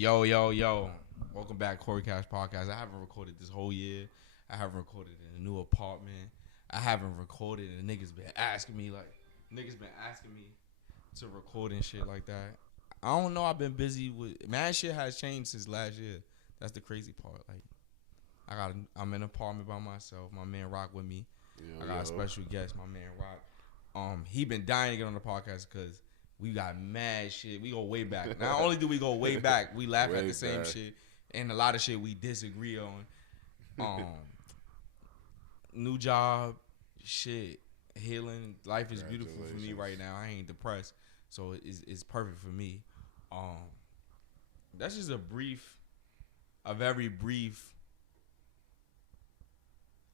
Yo. Welcome back, Cory Cash Podcast. I haven't recorded this whole year. I haven't recorded in a new apartment. I haven't recorded, and niggas been asking me to record and shit like that. I don't know. I've been busy with mad shit has changed since last year. That's the crazy part. Like, I'm in an apartment by myself. My man Rock with me. I got a special guest, my man Rock. He been dying to get on the podcast because we got mad shit. We go way back. Not only do we go way back, we laugh at the same shit and a lot of shit we disagree on. New job, shit, healing. Life is beautiful for me right now. I ain't depressed, so it's perfect for me. That's just a very brief,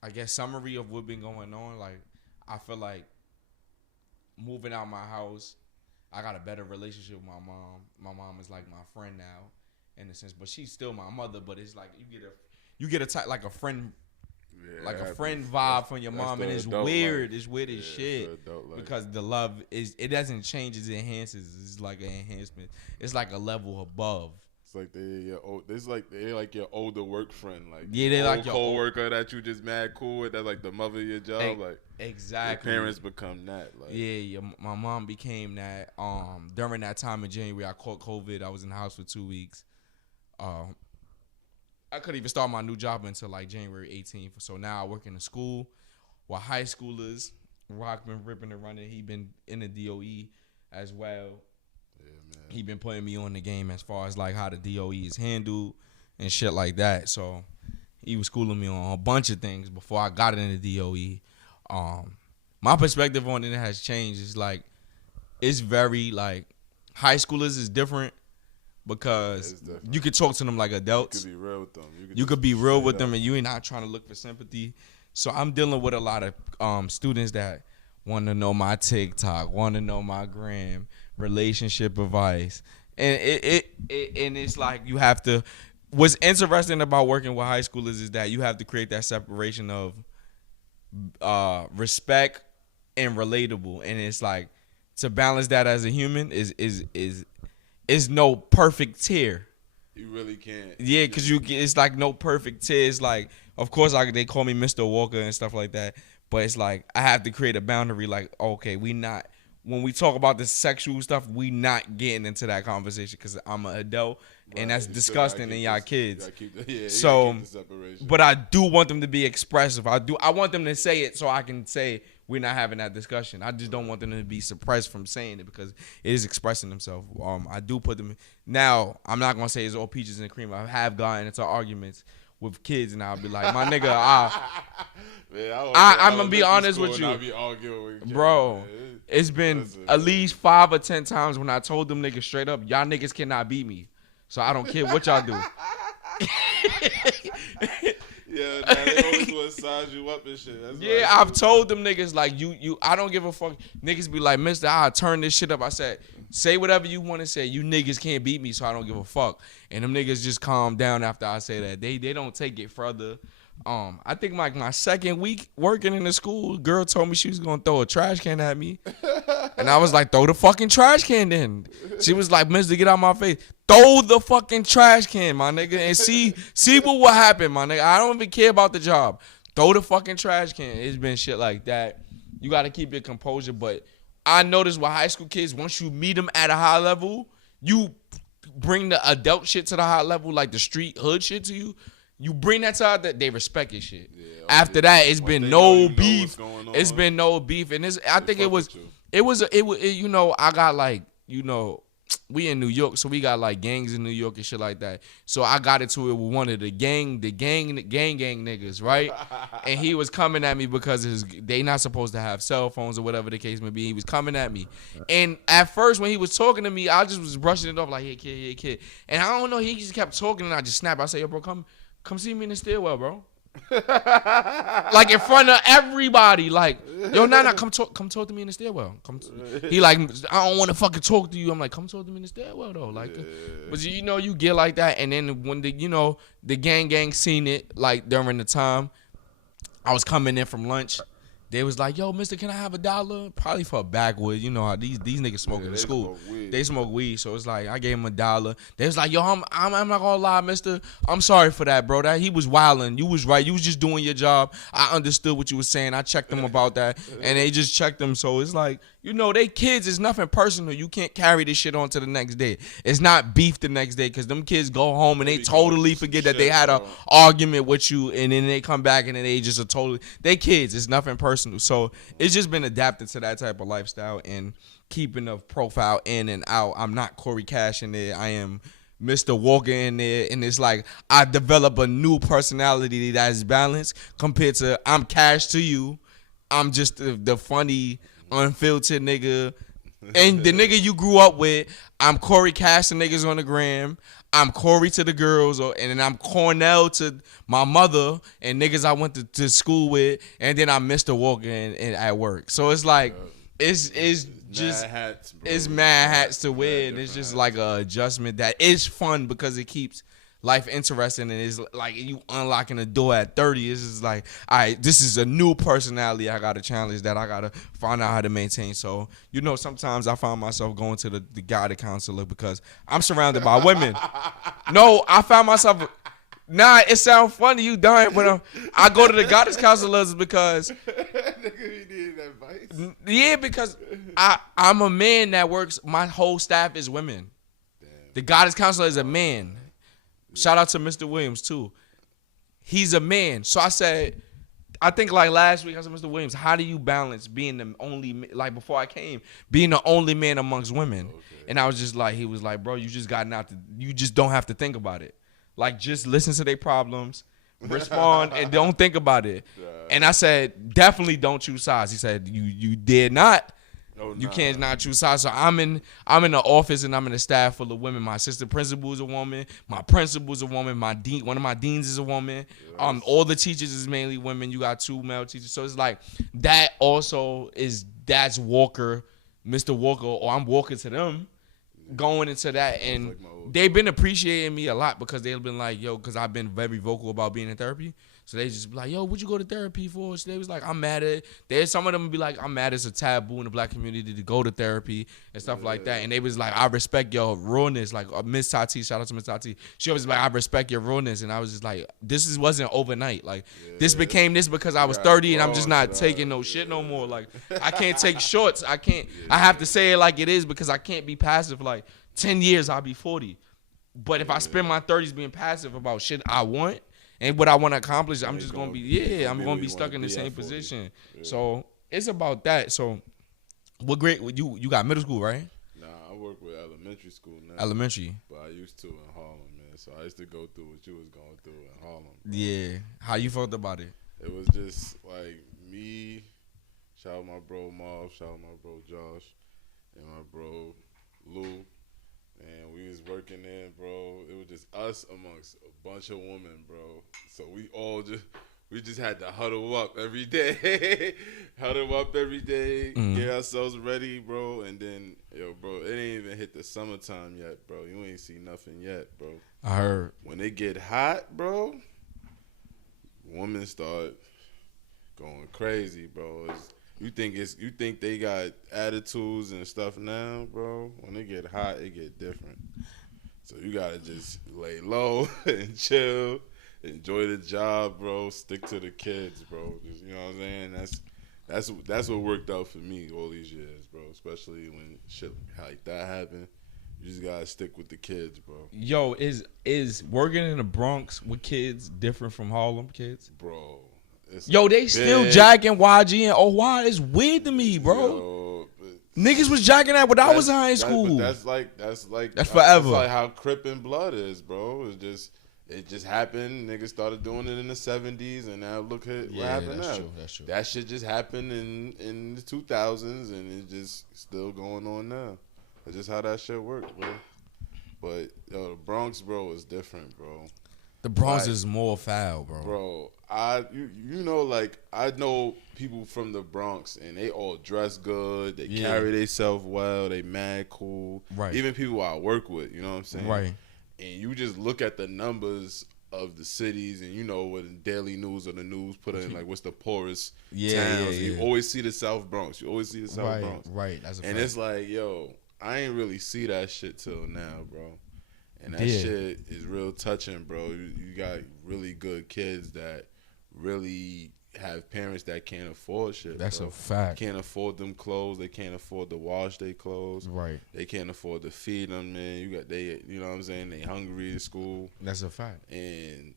I guess, summary of what's been going on. Like, I feel like moving out my house, I got a better relationship with my mom. My mom is like my friend now, in a sense, but she's still my mother. But it's like you get a type like a friend, a friend vibe from your mom, and it's weird. It's weird as shit because the love it doesn't change. It enhances. It's like an enhancement. It's like a level above. It's like they're like your older work friend, like they like your coworker that you just mad cool with. That's like the mother of your job, like exactly. Your parents become that. Like. My mom became that. During that time in January, I caught COVID. I was in the house for 2 weeks. I couldn't even start my new job until like January 18th. So now I work in a school with high schoolers. Rock been ripping and running. He been in the DOE as well. He been putting me on the game as far as like how the DOE is handled and shit like that. So he was schooling me on a bunch of things before I got in the DOE. My perspective on it has changed. It's like it's very like high schoolers is different because you could talk to them like adults. You could be real with them. You could be real with them, and you ain't not trying to look for sympathy. So I'm dealing with a lot of students that want to know my TikTok, want to know my gram, relationship advice, and it's like you have to. What's interesting about working with high schoolers is that you have to create that separation of respect and relatable, and it's like to balance that as a human is no perfect tier. You really can't. Yeah, because it's like no perfect tier. It's like, of course, they call me Mr. Walker and stuff like that. But it's like I have to create a boundary. Like, okay, when we talk about the sexual stuff, we not getting into that conversation because I'm an adult, and that's disgusting in y'all kids. But I do want them to be expressive. I want them to say it so I can say we're not having that discussion. I just don't want them to be suppressed from saying it because it is expressing themselves. I do put them now. I'm not gonna say it's all peaches and cream. I have gotten into arguments with kids, and I'll be like, my nigga, I'm gonna be honest with you, bro. It's been at least 5 or 10 times when I told them niggas straight up, y'all niggas cannot beat me, so I don't care what y'all do. Yeah, they always want to size you up and shit. That's I've told them niggas like you. I don't give a fuck. Niggas be like, Mister, I'll turn this shit up. I said, say whatever you want to say. You niggas can't beat me, so I don't give a fuck. And them niggas just calm down after I say that. They don't take it further. I think like my second week working in the school, girl told me she was gonna throw a trash can at me, and I was like, throw the fucking trash can then. She was like, Mister, get out my face. Throw the fucking trash can, my nigga, and see what will happen, my nigga. I don't even care about the job. Throw the fucking trash can. It's been shit like that. You gotta keep your composure, but I noticed with high school kids, once you meet them at a high level, you bring the adult shit to the high level, like the street hood shit to you. You bring that to that they respect your shit. After that, it's been no beef. It's been no beef, and I think it was. You know, I got like, you know, we in New York, so we got like gangs in New York and shit like that. So I got into it with one of the gang niggas, right? And he was coming at me because they not supposed to have cell phones or whatever the case may be. He was coming at me, and at first when he was talking to me, I just was brushing it off like, hey kid, and I don't know. He just kept talking, and I just snapped. I said, yo, bro, come see me in the stairwell, bro. Like in front of everybody, like, yo, nah, come talk to me in the stairwell. He like, I don't want to fucking talk to you. I'm like, come talk to me in the stairwell though, like, but you know, you get like that, and then when the gang seen it, like during the time I was coming in from lunch, They was like, yo, mister, can I have $1? Probably for a backwood. You know how these niggas smoke in the school. They smoke weed. So it's like, I gave him $1. They was like, yo, I'm not gonna lie, mister. I'm sorry for that, bro. That he was wilding. You was right. You was just doing your job. I understood what you was saying. I checked them about that. And they just checked them. So it's like, you know, they kids, it's nothing personal. You can't carry this shit on to the next day. It's not beef the next day because them kids go home and they totally forget that they had an argument with you, and then they come back and then they just they kids. It's nothing personal. So it's just been adapted to that type of lifestyle and keeping the profile in and out. I'm not Cory Cash in there. I am Mr. Walker in there, and it's like I develop a new personality that is balanced compared to I'm Cash to you. I'm just the funny, unfiltered nigga. And the nigga you grew up with, I'm Cory Cash to niggas on the gram. I'm Cory to the girls, and then I'm Cornell to my mother and niggas I went to school with, and then I'm Mr. Walker and at work. So it's like it's just mad hats, bro. It's mad hats to wear, and it's just like a adjustment that is fun because it keeps life interesting, and it's like you unlocking a door at 30. It's just like, all right, this is a new personality I got to challenge that I got to find out how to maintain. So, you know, sometimes I find myself going to the guided counselor because I'm surrounded by women. No, I found myself, nah, it sounds funny, you dying, but I go to the guidance counselors because, Nigga, you need advice? Yeah, because I'm a man that works, my whole staff is women. Damn. The guidance counselor is a man. Shout out to Mr. Williams, too. He's a man. So I said, I think like last week, I said, Mr. Williams, how do you balance being the only, like before I came, being the only man amongst women? Okay. And I was just like, he was like, bro, you just got not to, you just don't have to think about it. Like, just listen to their problems, respond, and don't think about it. And I said, definitely don't choose sides. He said, you did not. Oh, you can't not choose sides. So I'm in the office and I'm in a staff full of women. My assistant principal is a woman. My principal is a woman. My dean, one of my deans is a woman. Yes. All the teachers is mainly women. You got 2 male teachers. So it's like that also that's Walker, Mr. Walker, or I'm Walker to them going into that. And like they've been appreciating me a lot because they've been like, yo, because I've been very vocal about being in therapy. So they just be like, yo, what'd you go to therapy for? So they was like, I'm mad at it. There's some of them be like, I'm mad it's a taboo in the black community to go to therapy and stuff like that. And they was like, I respect your realness. Like Miss Tati, shout out to Miss Tati. She always like, I respect your realness. And I was just like, wasn't overnight. Like this became this because I was 30 and I'm just not taking no shit no more. Like I can't take shorts. I can't. I have to say it like it is because I can't be passive. Like 10 years, I'll be 40. But if I spend my 30s being passive about shit I want, and what I want to accomplish, I'm just going to be, I'm going to be stuck in the same position. Yeah. So it's about that. So what grade, you got middle school, right? Nah, I work with elementary school now. Elementary. But I used to in Harlem, man. So I used to go through what you was going through in Harlem. Bro. Yeah. How you felt about it? It was just like me, shout out my bro Marv, shout out my bro Josh, and my bro Lou. And we was working in, bro. It was just us amongst a bunch of women, bro. So we just had to huddle up every day. Get ourselves ready, bro. And then, yo, bro, it ain't even hit the summertime yet, bro. You ain't see nothing yet, bro. I heard. When it get hot, bro, women start going crazy, bro. You think they got attitudes and stuff now, bro? When it get hot, it get different. So you gotta just lay low and chill, enjoy the job, bro. Stick to the kids, bro. Just, you know what I'm saying? That's what worked out for me all these years, bro. Especially when shit like that happened. You just gotta stick with the kids, bro. Yo, is working in the Bronx with kids different from Harlem kids, bro? Yo, they still jacking YG and OY. It's weird to me, bro. Yo, niggas was jacking that when I was in high school. That's forever. That's like how Crip and Blood is, bro. It just happened. Niggas started doing it in the 70s, and now look at what happened now. That's true. That shit just happened in the 2000s, and it's just still going on now. That's just how that shit works, bro. But yo, the Bronx, bro, is different, bro. The Bronx is more foul, bro. Bro, you know, like, I know people from the Bronx, and they all dress good. They carry themselves well. They mad cool. Right. Even people I work with, you know what I'm saying? Right. And you just look at the numbers of the cities, and you know what daily news or the news put in like what's the poorest towns. Yeah. You always see the South Bronx. You always see the South Bronx. Right. That's a and fact. it's like, yo, I ain't really see that shit till now, bro. And that Yeah. shit is real touching, bro. You got really good kids that really have parents that can't afford shit. That's bro. a fact. Can't afford them clothes. They can't afford to wash their clothes. Right. They can't afford to feed them, man. You know what I'm saying? They hungry at school. That's a fact. And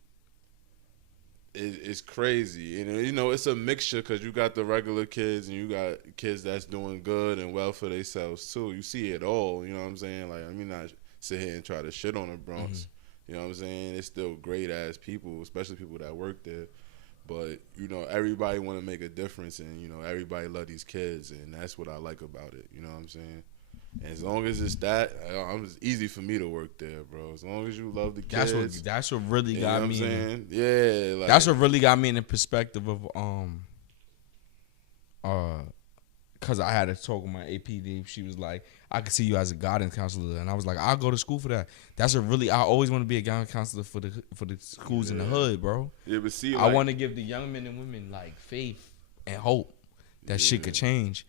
it's crazy. And, you know, it's a mixture because you got the regular kids and you got kids that's doing good and well for themselves, too. You see it all, you know what I'm saying? Like, I mean, not sit here and try to shit on the Bronx. You know what I'm saying? It's still great-ass people, especially people that work there. But, you know, everybody want to make a difference, and, you know, everybody love these kids, and that's what I like about it. You know what I'm saying? And as long as it's that, it's easy for me to work there, bro. As long as you love the kids. That's what really got me. You know what I'm saying? Yeah. Like, that's what really got me in the perspective of because I had to talk with my APD. She was like, I could see you as a guidance counselor, and I was like, I'll go to school for that. That's a really, I always want to be a guidance counselor for the schools in the hood, bro. Yeah, but see, I want to give the young men and women like faith and hope that shit could change,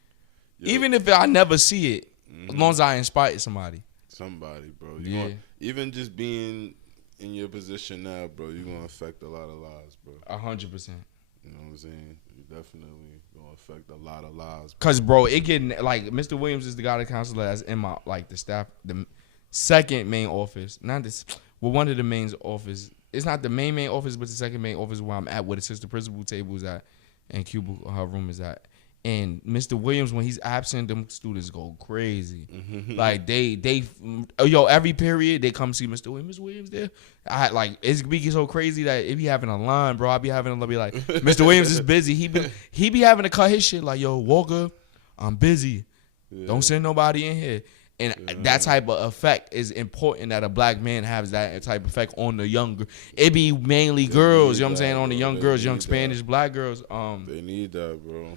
even if I never see it. As long as I inspire somebody, bro. Even just being in your position now, bro, you're gonna affect a lot of lives, bro. 100%. You know what I'm saying? You're definitely gonna affect a lot of lives. Cause bro, it getting like Mr. Williams is the guy, the counselor that's in my like the staff, the second main office, not this. Well, one of the main office. It's not the main office, but the second main office where I'm at, where the assistant principal table is at, and cubicle her room is at. And Mr. Williams, when he's absent, them students go crazy. Like they, every period they come see Mr. Williams. Mr. Williams there. It's be so crazy that it be having a line, bro. I be having to be like, Mr. Williams is busy. He be having to cut his shit like, yo, Walker, I'm busy. Yeah. Don't send nobody in here. And that type of effect is important that a black man has that type of effect on the younger. It be mainly girls, you know what I'm saying, on the young girls, young Spanish, black girls. They need that, bro.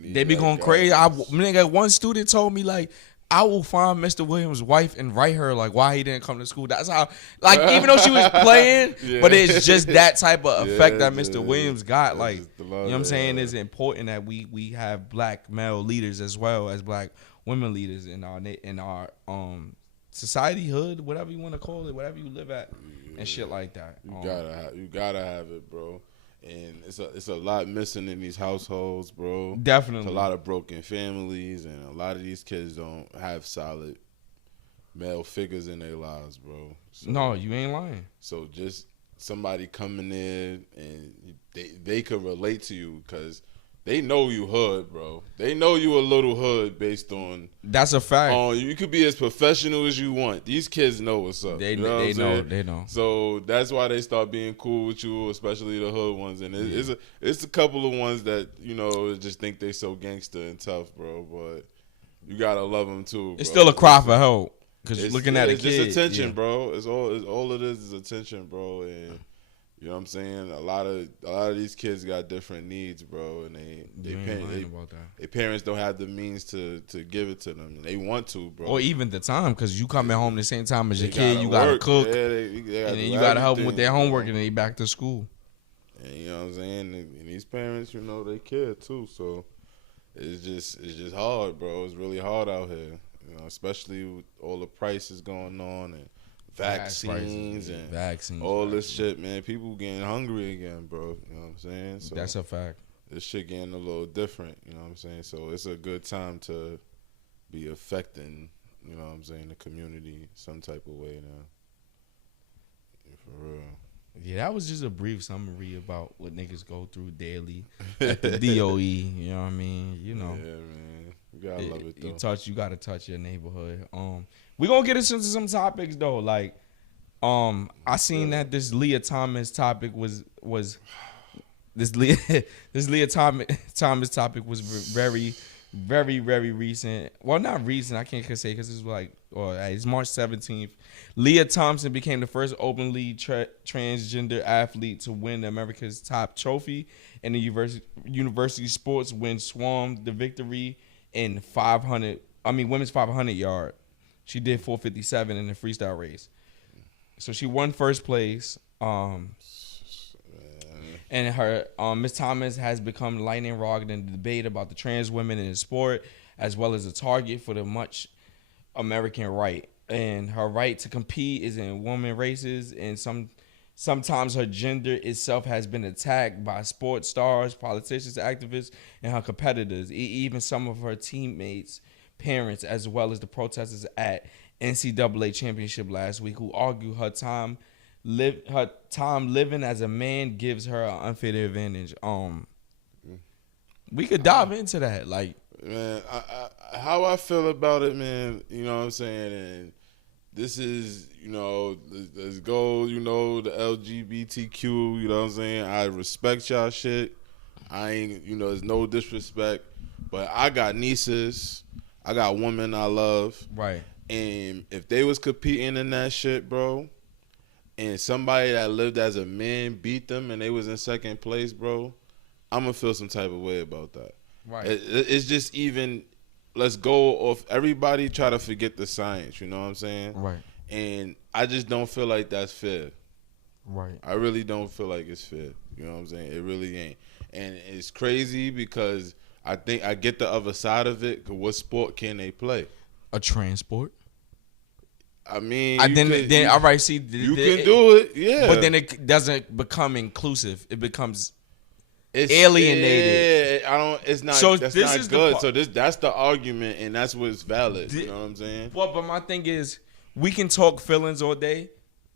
They be going crazy. One student told me, like, I will find Mr. Williams' wife and write her, like, why he didn't come to school. That's how, like, even though she was playing, but it's just that type of effect that Mr. Williams got. Like, you know what I'm saying? It's important that we have black male leaders as well as black women leaders in our society, hood, whatever you want to call it, whatever you live at, and shit like that. You gotta have it, bro. And it's a lot missing in these households, bro. Definitely. It's a lot of broken families, and a lot of these kids don't have solid male figures in their lives, bro. So, no, you ain't lying. So just somebody coming in and they could relate to you because they know you hood, bro. They know you a little hood based on. That's a fact. You could be as professional as you want. These kids know what's up. They know. So that's why they start being cool with you, especially the hood ones. And it's a couple of ones that, you know, just think they so gangster and tough, bro. But you gotta love them too. It's bro. still a cry for help because you're looking at a it's kid. It's just attention, bro. It's all it is attention, bro. And you know what I'm saying? A lot of these kids got different needs, bro, and their parents don't have the means to give it to them. They want to, bro. Or even the time, because you coming home the same time as your kid, you gotta cook, and then you gotta help them with their homework, and then they back to school. And you know what I'm saying? And these parents, you know, they care too. So it's just hard, bro. It's really hard out here, you know, especially with all the prices going on and vaccines and all this shit, man. People getting hungry again, bro. You know what I'm saying? So that's a fact. This shit getting a little different, you know what I'm saying? So it's a good time to be affecting, you know what I'm saying, the community some type of way now. For real. Yeah, that was just a brief summary about what niggas go through daily at the DOE. You know what I mean? You know. Yeah, man. You gotta love it though. You gotta touch your neighborhood. We gonna get into some topics though. Like, I seen that this Lia Thomas topic was this Lia Thomas topic was very, very, very recent. Well, not recent. I can't say because it's like, it's March 17th. Lia Thompson became the first openly transgender athlete to win America's top trophy in the university sports when swarmed the victory in women's 500 yard. She did 4:57 in the freestyle race. So she won first place. Um, and her Miss Thomas has become lightning rod in the debate about the trans women in the sport, as well as a target for the much American right. And her right to compete is in women races, and sometimes her gender itself has been attacked by sports stars, politicians, activists, and her competitors. Even some of her teammates, parents, as well as the protesters at NCAA championship last week, who argue her time living as a man gives her an unfair advantage. We could dive into that, like, man, how I feel about it, man. You know what I'm saying, and this is, let's go. The LGBTQ. You know what I'm saying. I respect y'all shit. I ain't, there's no disrespect, but I got nieces. I got women I love. right. And if they was competing in that shit, bro, and somebody that lived as a man beat them and they was in second place, bro, I'm going to feel some type of way about that. Right. It's just even, let's go off, everybody try to forget the science, you know what I'm saying? Right. And I just don't feel like that's fair. Right. I really don't feel like it's fair. You know what I'm saying? It really ain't. And it's crazy because I think I get the other side of it. 'Cause what sport can they play? A transport. I mean, You can do it, yeah. But then it doesn't become inclusive. It becomes alienated. Yeah, I don't. It's not. So that's this not is good. So that's the argument, and that's what's valid. You know what I'm saying? Well, but my thing is, we can talk feelings all day,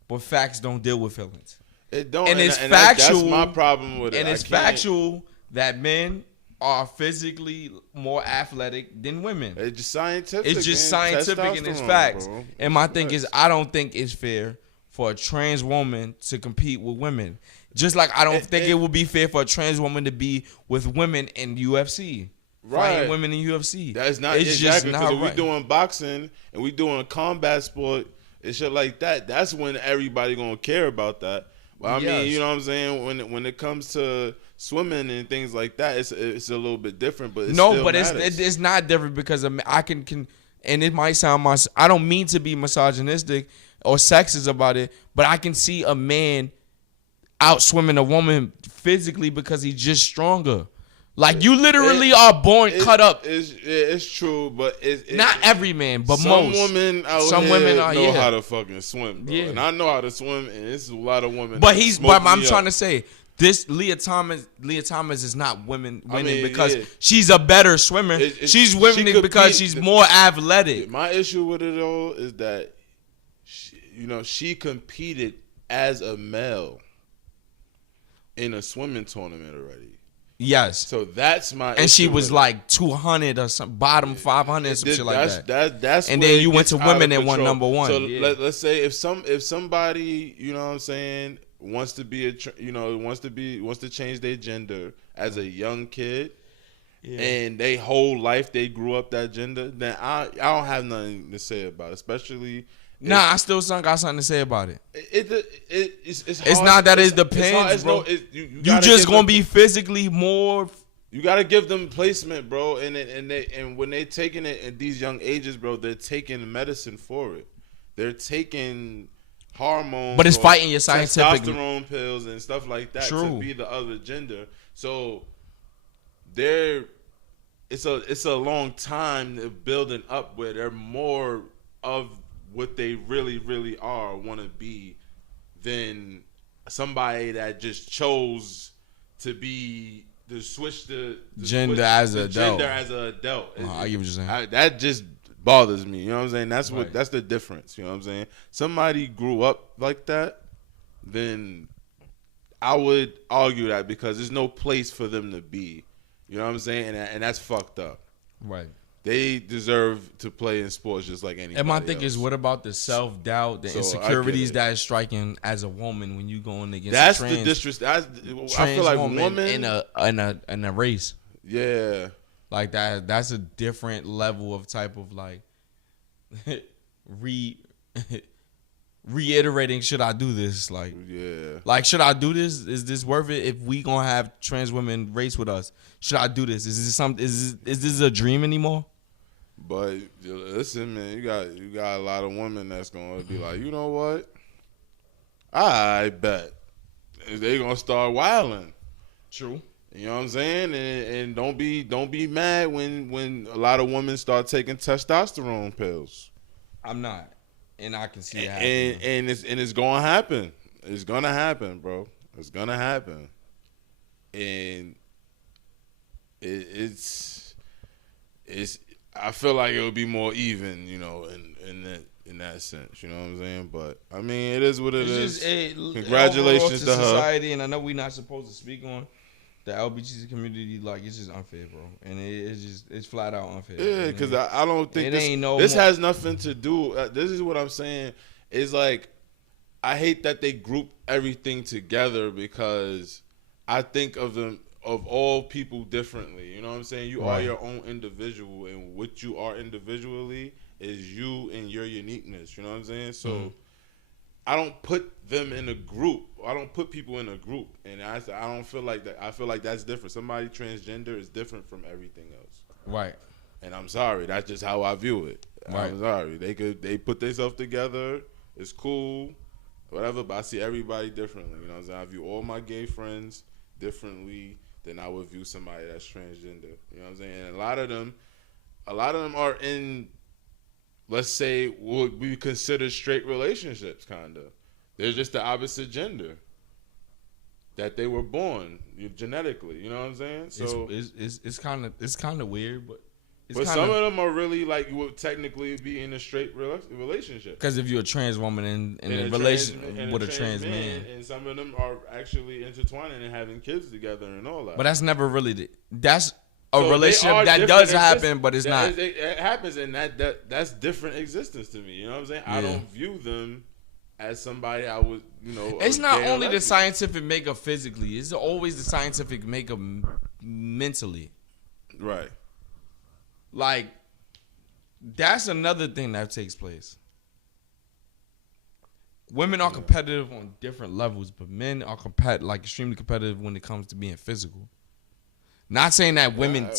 but facts don't deal with feelings. It don't. And it's factual. That's my problem with it. And it's factual that men are physically more athletic than women. It's just scientific. It's just scientific and it's facts. Bro. And my thing is, I don't think it's fair for a trans woman to compete with women. Just like I don't think it would be fair for a trans woman to be with women in UFC. Right. Fighting women in UFC. That's not it's exactly just because not we right. doing boxing and we doing combat sport and shit like that. That's when everybody gonna care about that. But I mean, you know what I'm saying? When it comes to swimming and things like that, it's a little bit different. But it's not different because I can and it might sound I don't mean to be misogynistic or sexist about it, but I can see a man out swimming a woman physically because he's just stronger. Like you literally are born cut up. It's true, but not every man, but some most. Women out some here women know how to fucking swim, bro. Yeah. And I know how to swim, and it's a lot of women. But I'm trying to say this: Lia Thomas is not winning because she's a better swimmer. She's winning because she's more athletic. My issue with it all is that she competed as a male in a swimming tournament already. Yes. So that's my and she was like 200 or some bottom 500 or some shit like that. That's and then you went to women and won number one. So let's say if somebody, you know what I'm saying, wants to be wants to change their gender as a young kid, and they whole life they grew up that gender, then I don't have nothing to say about it, especially. I still got something to say about it. It's hard. It's not that it depends, bro. You just gonna be physically more. You gotta give them placement, bro. And when they taking it at these young ages, bro, they're taking medicine for it. They're taking hormones, but it's fighting your scientific testosterone pills and stuff like that to be the other gender. So it's a long time of building up where they're more of what they really, really are, want to be, than somebody that just chose to be switch the gender as an adult. I get what you're saying. That just bothers me. You know what I'm saying? That's right. That's the difference. You know what I'm saying? Somebody grew up like that, then I would argue that because there's no place for them to be. You know what I'm saying? And that's fucked up. Right. They deserve to play in sports just like anybody. And my thing else. is, what about the self-doubt, the insecurities that is striking as a woman when you going against that's a trans, the disrespect. I feel like woman in a race. Yeah. Like that. That's a different level of type of like reiterating. Should I do this? Like, yeah. Like, should I do this? Is this worth it? If we gonna have trans women race with us, should I do this? Is this something? Is this a dream anymore? But listen, man, you got a lot of women that's gonna be like, you know what? I bet they gonna start wilding. True. You know what I'm saying? And don't be mad when a lot of women start taking testosterone pills. I'm not, and I can see that. And it's gonna happen. It's gonna happen, bro. It's gonna happen. And it's I feel like it would be more even, you know, in that sense, you know what I'm saying? But I mean, it is what it is. Congratulations to her. Society, and I know we're not supposed to speak on the LBGT community. Like, it's just unfair, bro, and it's flat out unfair. Yeah, because I don't think this has nothing to do. This is what I'm saying. It's like, I hate that they group everything together, because I think of them, of all people, differently. You know what I'm saying? You are your own individual, and what you are individually is you and your uniqueness. You know what I'm saying? So I don't put them in a group. I don't put people in a group, and I don't feel like that. I feel like that's different. Somebody transgender is different from everything else. Right. And I'm sorry. That's just how I view it. Right. I'm sorry. They put themselves together. It's cool, whatever. But I see everybody differently. You know what I'm saying? I view all my gay friends differently than I would view somebody that's transgender. You know what I'm saying? And a lot of them are in, let's say, what we consider straight relationships, kind of. They're just the opposite gender that they were born genetically. You know what I'm saying? So it's kind of weird, but some of them are really like, you would technically be in a straight relationship. Because if you're a trans woman in a relation with a trans man, and some of them are actually intertwining and having kids together and all that. But that's never really that's a relationship that does happen, but it's not. It happens, and that's different existence to me. You know what I'm saying? Yeah. I don't view them as somebody I would, you know. It's not only the scientific makeup physically; it's always the scientific makeup mentally. Right. Like, that's another thing that takes place. Women are competitive on different levels, but men are extremely competitive when it comes to being physical. Not saying that women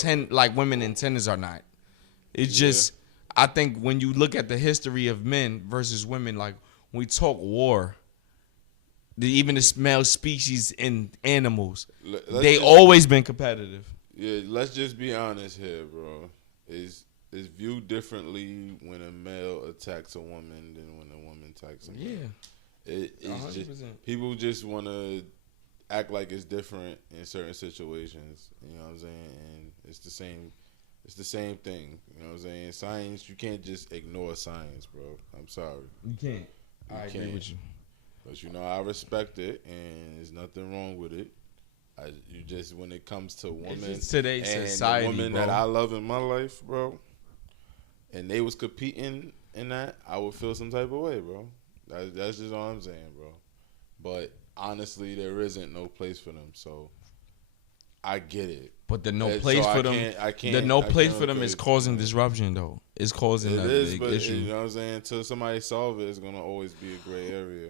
in tennis are not. It's just, I think when you look at the history of men versus women, like when we talk war, even the male species in animals, they always been competitive. Yeah, let's just be honest here, bro. Is viewed differently when a male attacks a woman than when a woman attacks a man. Yeah, it's just, people just want to act like it's different in certain situations. You know what I'm saying? And it's the same thing. You know what I'm saying? Science, you can't just ignore science, bro. I'm sorry. You can't. I agree with you. But you know, I respect it, and there's nothing wrong with it. You just, when it comes to women, today's society, the women that I love in my life, bro, and they was competing in that, I would feel some type of way, bro. That's just all I'm saying, bro. But honestly, there isn't no place for them, so I get it. But the no place for them is causing disruption, though. It's causing a big issue. You know what I'm saying? Until somebody solve it, it's gonna always be a gray area.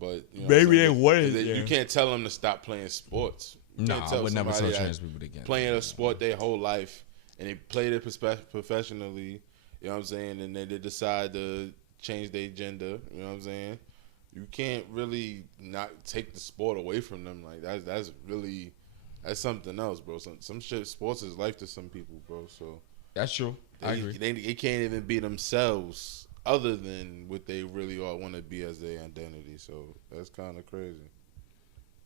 But you know, maybe they wanted it. You can't tell them to stop playing sports. No, I would never tell trans people to get playing a sport their whole life, and they played it professionally. You know what I'm saying? And then they decide to change their gender. You know what I'm saying? You can't really not take the sport away from them. Like that's something else, bro. Some shit. Sports is life to some people, bro. So that's true. I agree. They can't even be themselves, other than what they really all want to be as their identity. So that's kind of crazy.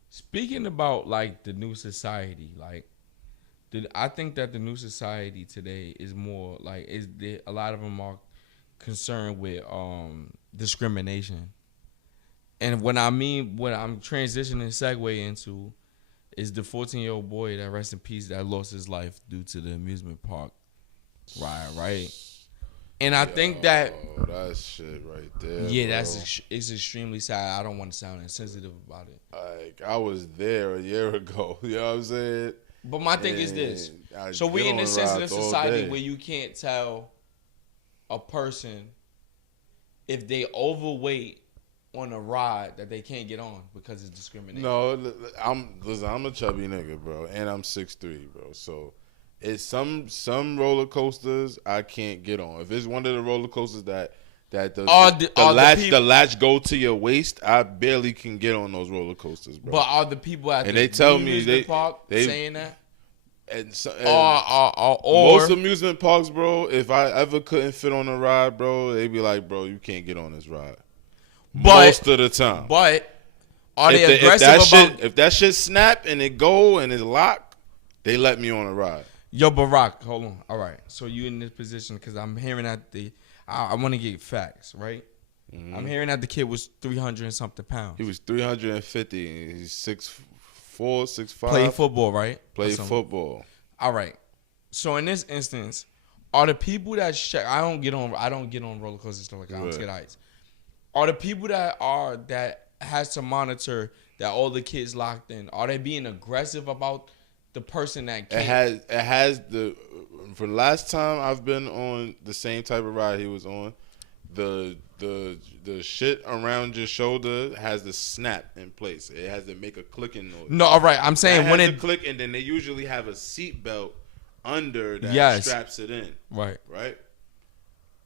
Speaking about like the new society, like I think that the new society today is more like a lot of them are concerned with discrimination. And what I'm transitioning segue into is the 14-year-old boy that, rest in peace, that lost his life due to the amusement park riot, right? And I think that shit right there. Yeah, bro. It's extremely sad. I don't want to sound insensitive about it. Like, I was there a year ago. You know what I'm saying? But my thing is this. So we in this sensitive society where you can't tell a person if they overweight on a ride that they can't get on because it's discrimination. No, I'm a chubby nigga, bro, and I'm 6'3", bro. So it's some roller coasters I can't get on. If it's one of the roller coasters that that the the latch go to your waist. I barely can get on those roller coasters, bro. But are the people at and the they tell me amusement park saying that? And Or most amusement parks, bro, if I ever couldn't fit on a ride, bro, they be like, bro, you can't get on this ride. Most of the time. But are they aggressive if that shit snap and it go and it's locked, they let me on a ride. Yo, Barack, hold on. All right. So you in this position because I'm hearing that I want to get facts, right? Mm-hmm. I'm hearing that the kid was 300 and something pounds. He was 350. He's 6'4", 6'5". Played football, right? Played football. All right. So in this instance, are the people that I don't get on roller coasters and stuff like that. I don't get heights. Are the people that has to monitor that all the kids locked in? Are they being aggressive about the person that can't? It has for the last time I've been on the same type of ride he was on, the shit around your shoulder has the snap in place. It has to make a clicking noise. No, all right. I'm saying when it click, and then they usually have a seat belt under that straps it in. Right. Right.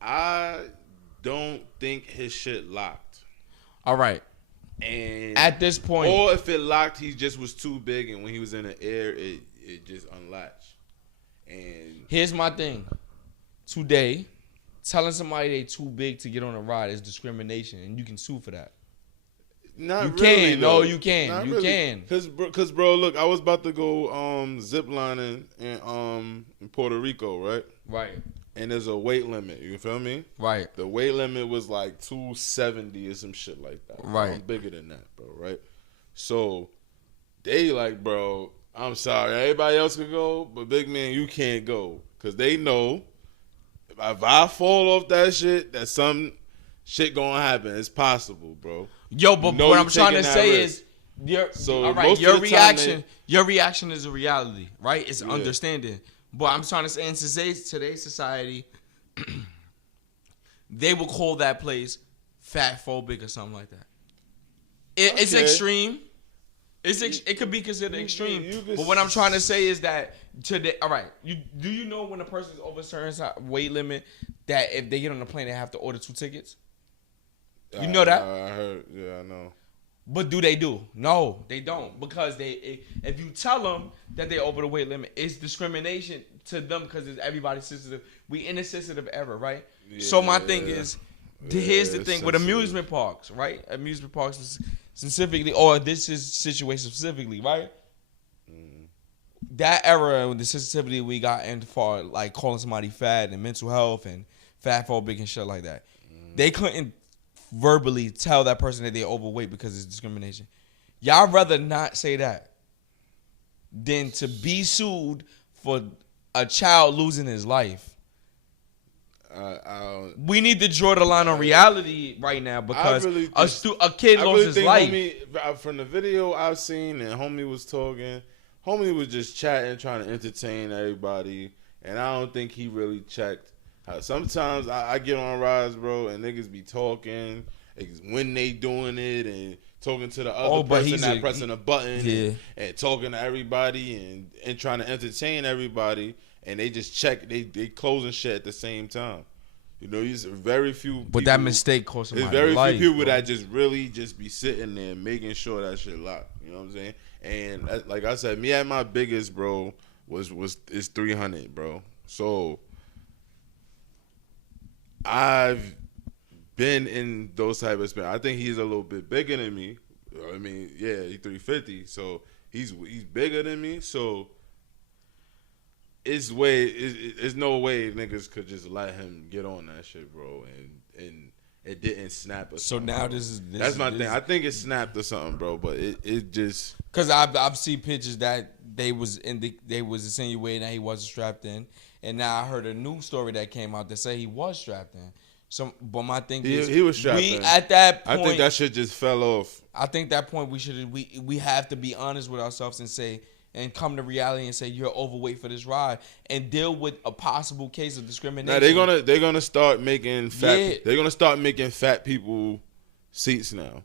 I don't think his shit locked. All right. And at this point, or if it locked, he just was too big, and when he was in the air, it just unlatched. And here's my thing. Today, telling somebody they too big to get on a ride is discrimination, and you can sue for that. You can. No, you can. Not you really. can. Cause, bro, look, I was about to go zip lining in Puerto Rico, right? Right. And there's a weight limit. You feel me? Right. The weight limit was like 270 or some shit like that. Right. I'm bigger than that, bro. Right. So they like, bro, I'm sorry, everybody else can go, but big man, you can't go, cause they know if I fall off that shit, that some shit gonna happen. It's possible, bro. Yo, but what I'm trying to say is, your reaction. Your reaction is a reality, right? It's understanding. But I'm trying to say, in today's society, they will call that place fat phobic or something like that. It's extreme. It could be considered extreme. But what I'm trying to say is that today, all right, do you know when a person's over a certain weight limit that if they get on the plane they have to order 2 tickets? You know that? I heard. Yeah, I know. But do they do? No, they don't, because if you tell them that they're over the weight limit, it's discrimination to them because it's everybody's sensitive. We in a sensitive era, right? Yeah, so my thing is, here's the thing with amusement parks, right? Amusement parks specifically, or this is situation specifically, right? That era with the sensitivity we got in for like calling somebody fat and mental health and fat phobic and shit like that, they couldn't verbally tell that person that they're overweight because it's discrimination. Y'all rather not say that than to be sued for a child losing his life. We need to draw the line on reality right now because a kid lost his life. Homie, from the video I've seen, and homie was talking, homie was just chatting, trying to entertain everybody, and I don't think he really checked. Sometimes I get on rides, bro, and niggas be talking when they doing it and talking to the other person that pressing a button and talking to everybody and trying to entertain everybody, and they just check, they closing shit at the same time. You know, there's very few people. But that mistake cost somebody life. There's very few people bro. that just really just be sitting there making sure that shit locked. You know what I'm saying? And like I said, me at my biggest, bro, is 300, bro. So I've been in those type of spin. I think he's a little bit bigger than me. I mean, yeah, he's 350, so he's bigger than me. So it's no way niggas could just let him get on that shit, bro, and it didn't snap or something. So now bro. That's my thing. I think it snapped or something, bro, but it just, because I've seen pictures that they was insinuating that he wasn't strapped in, and now I heard a new story that came out that say he was strapped in. So, but my thing is, he was strapped in. At that point, I think that shit just fell off. I think that point we have to be honest with ourselves and say, and come to reality and say you're overweight for this ride and deal with a possible case of discrimination. Now they're gonna start making fat. They're gonna start making fat people seats now.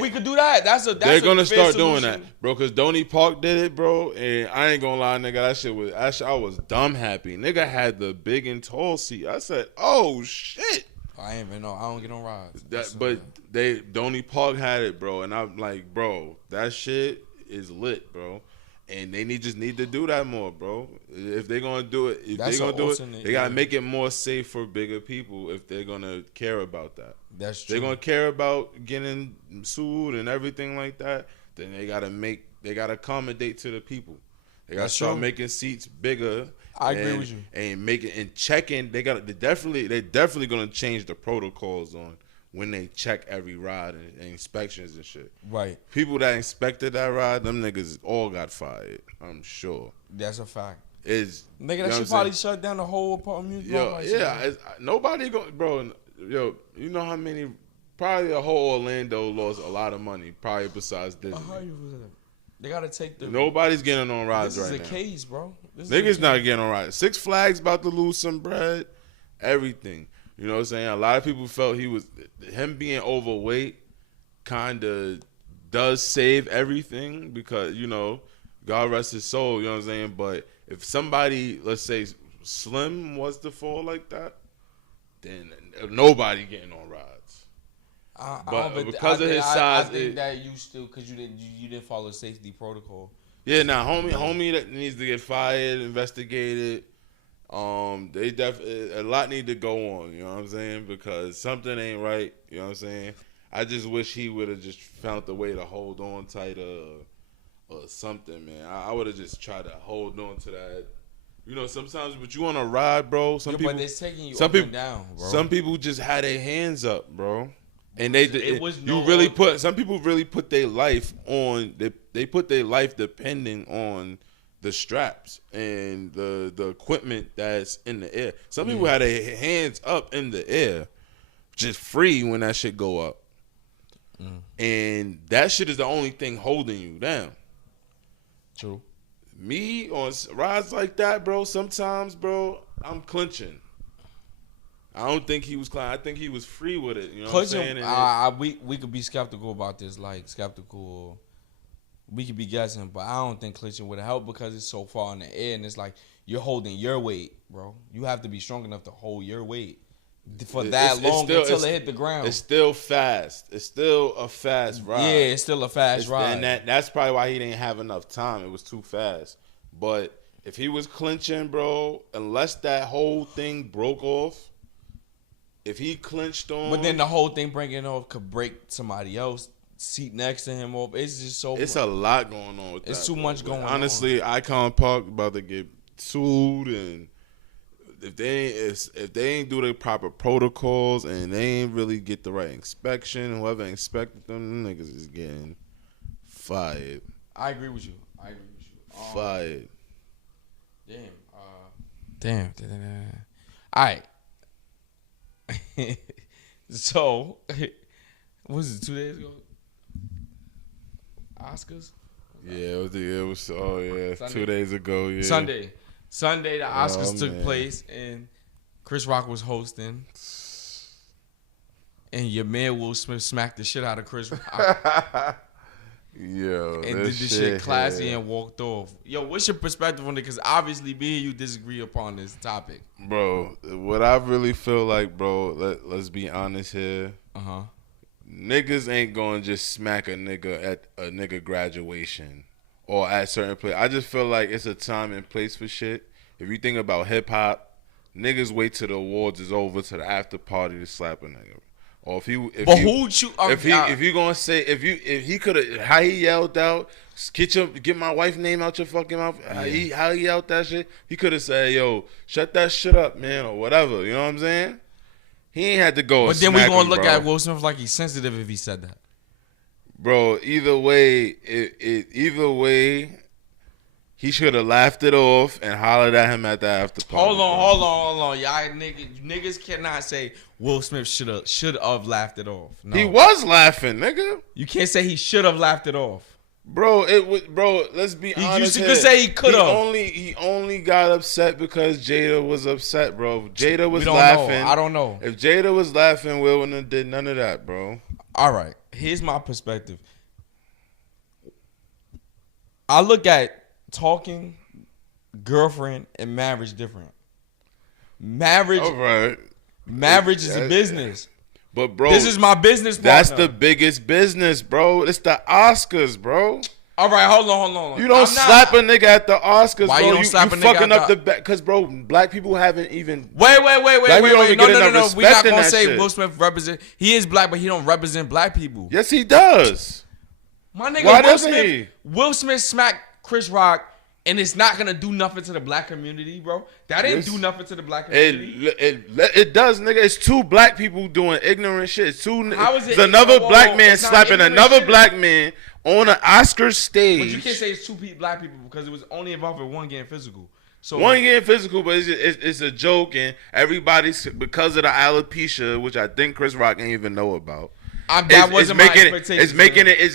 We could do that. They're gonna start solution. doing that, bro. Cause Donnie Park did it, bro. And I ain't gonna lie, nigga. That shit was. I was dumb happy. Nigga had the big and tall seat. I said, "Oh shit." I ain't even know. I don't get on rides. But Donny Park had it, bro, and I'm like, bro, that shit is lit, bro. And they just need to do that more, bro. If they're gonna do it, they gotta make it more safe for bigger people. If they're gonna care about that, that's true. They're gonna care about getting sued and everything like that. Then they gotta accommodate to the people. They gotta start making seats bigger. I agree with you. And checking. They're definitely gonna change the protocols on when they check every ride and inspections and shit. Right. People that inspected that ride, them niggas all got fired. I'm sure. That's a fact. Nigga, that should probably shut down the whole amusement park. Nobody bro. Yo, you know how many? Probably the whole Orlando lost a lot of money. Probably besides Disney. They gotta take the. Nobody's getting on rides right now. This is a case, bro. Niggas not getting on rides. Six Flags about to lose some bread. Everything. You know what I'm saying? A lot of people felt him being overweight kind of does save everything because, you know, God rest his soul, you know what I'm saying? But if somebody, let's say Slim was to fall like that, then nobody getting on rides. Because of his size, I think that you still, because you didn't follow safety protocol. Yeah, homie that needs to get fired, investigated. A lot need to go on, you know what I'm saying? Because something ain't right, you know what I'm saying? I just wish he would have just found the way to hold on tighter or something, man. I would have just tried to hold on to that. You know, sometimes, but you on a ride, bro. Some people, but they're taking you up and down, bro. Some people just had their hands up, bro. And some people really put their life on. They put their life depending on the straps and the equipment that's in the air. Some people had their hands up in the air, just free when that shit go up. And that shit is the only thing holding you down. True. Me on rides like that, bro, sometimes, bro, I'm clinching. I don't think he was clinching. I think he was free with it. You know what I'm saying? We could be skeptical about this, we could be guessing, but I don't think clinching would help because it's so far in the air and it's like you're holding your weight, bro. You have to be strong enough to hold your weight for that long until it hit the ground. It's still fast. It's still a fast ride. Yeah, it's still a fast ride. And that's probably why he didn't have enough time. It was too fast. But if he was clinching, bro, unless that whole thing broke off, if he clinched on... But then the whole thing breaking off could break somebody else seat next to him off. It's just so... It's a lot going on with that. It's too much going on. Honestly, Icon Park about to get sued, and if they ain't do the proper protocols and they ain't really get the right inspection, whoever inspected them niggas is getting fired. I agree with you. Fired. Damn. All right. So, what was it, 2 days ago? Oscars? Yeah, it was Sunday. 2 days ago, yeah. Sunday, the Oscars took place, and Chris Rock was hosting. And your man Will Smith smacked the shit out of Chris Rock. Yo, and did this shit classy and walked off. Yo, what's your perspective on it? Because obviously me and you disagree upon this topic. Bro, what I really feel like, bro, let's be honest here. Niggas ain't gonna just smack a nigga at a nigga graduation or at certain place. I just feel like it's a time and place for shit. If you think about hip hop, niggas wait till the awards is over to the after party to slap a nigga. Or if you gonna say if he could have how he yelled out, get my wife's name out your fucking mouth. How he yelled that shit, he could have said, yo, shut that shit up, man, or whatever. You know what I'm saying? He ain't had to go. But then we gonna look at Will Smith like he's sensitive if he said that. Bro, either way, he should have laughed it off and hollered at him at the after party. Hold on. Y'all niggas cannot say Will Smith should have laughed it off. No. He was laughing, nigga. You can't say he should have laughed it off. Bro, let's be honest. You could say he could have. He only got upset because Jada was upset, bro. If Jada was laughing. I don't know. If Jada was laughing, Will wouldn't have did none of that, bro. All right. Here's my perspective. I look at talking, girlfriend, and marriage different. Marriage. All right. Marriage is a business. But bro, this is my business partner. That's the biggest business, bro. It's the Oscars, bro. All right, hold on. You don't slap a nigga at the Oscars, why bro. You don't slap a nigga fucking at up the because, bro, black people haven't even. Wait. No. We're not gonna say shit. Will Smith represent. He is black, but he don't represent black people. Yes, he does. My nigga, Why doesn't he? Will Smith smacked Chris Rock. And it's not gonna do nothing to the black community, bro. That didn't do nothing to the black community. It does, nigga. It's two black people doing ignorant shit. It's another Whoa, black man slapping another shit. black man on an Oscar stage. But you can't say it's two black people because it was only involved with one getting physical. So one getting physical, but it's a joke, and everybody's because of the alopecia, which I think Chris Rock ain't even know about. That wasn't my expectation. It's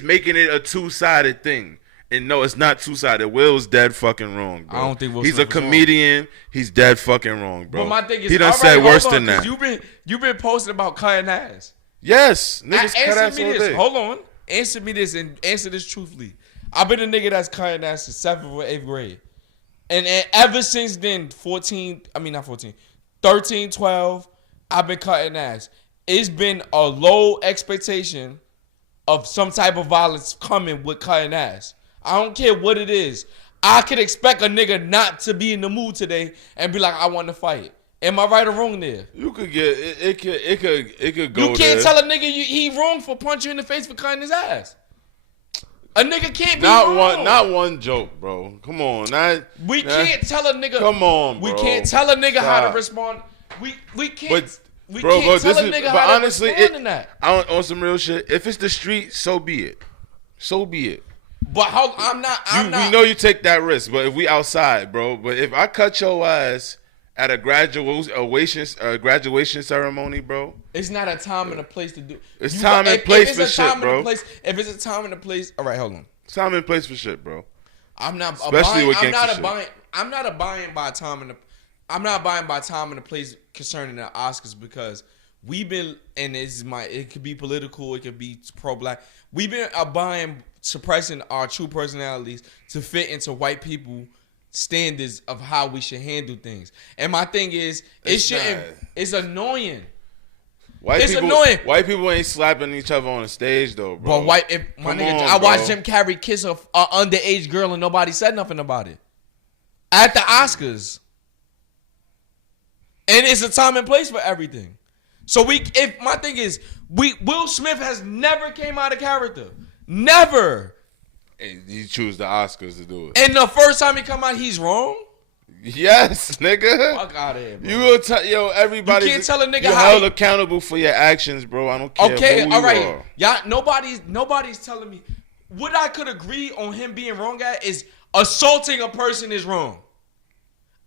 making it a two-sided thing. And no, it's not two-sided. Will's dead fucking wrong, bro. I don't think he's a comedian. Wrong. He's dead fucking wrong, bro. But my thing is, he done said worse than that. You've been posting about cutting ass. Yes, niggas cut ass all day. Hold on, answer me this and answer this truthfully. I've been a nigga that's cutting ass since 7th or 8th grade, and ever since then, 13, 12, I've been cutting ass. It's been a low expectation of some type of violence coming with cutting ass. I don't care what it is. I could expect a nigga not to be in the mood today and be like, I want to fight. Am I right or wrong there? You could get it could go. You can't tell a nigga he wrong for punching you in the face for cutting his ass. A nigga can't be wrong. Not one joke, bro. Come on, we can't tell a nigga. Come on, bro. We can't tell a nigga how to respond. We can't. We bro, can't tell a nigga how honestly, to respond to that. On some real shit. If it's the street, so be it. So be it. But I'm not. We know you take that risk, but if we outside, bro. But if I cut your ass at a graduation ceremony, bro, it's not a time and a place to do. It's time and place for shit, bro. If it's a time and a place, all right, hold on. It's time and place for shit, bro. I'm not. Especially with gangster shit. I'm not abiding by time and a place concerning the Oscars because we've been, and it could be political, it could be pro-black. We've been suppressing our true personalities to fit into white people standards of how we should handle things. And my thing is, it's annoying. Annoying. White people ain't slapping each other on the stage though, bro. But I watched Jim Carrey kiss a underage girl and nobody said nothing about it at the Oscars. And it's a time and place for everything. So my thing is, Will Smith has never came out of character. Never. And he choose the Oscars to do it. And the first time he come out, he's wrong? Yes, nigga. Fuck out of here, bro. You will tell everybody. You can't tell a nigga you're how held accountable for your actions, bro. I don't care. Okay, who all you right. are. Y'all, nobody's telling me. What I could agree on him being wrong at is assaulting a person is wrong.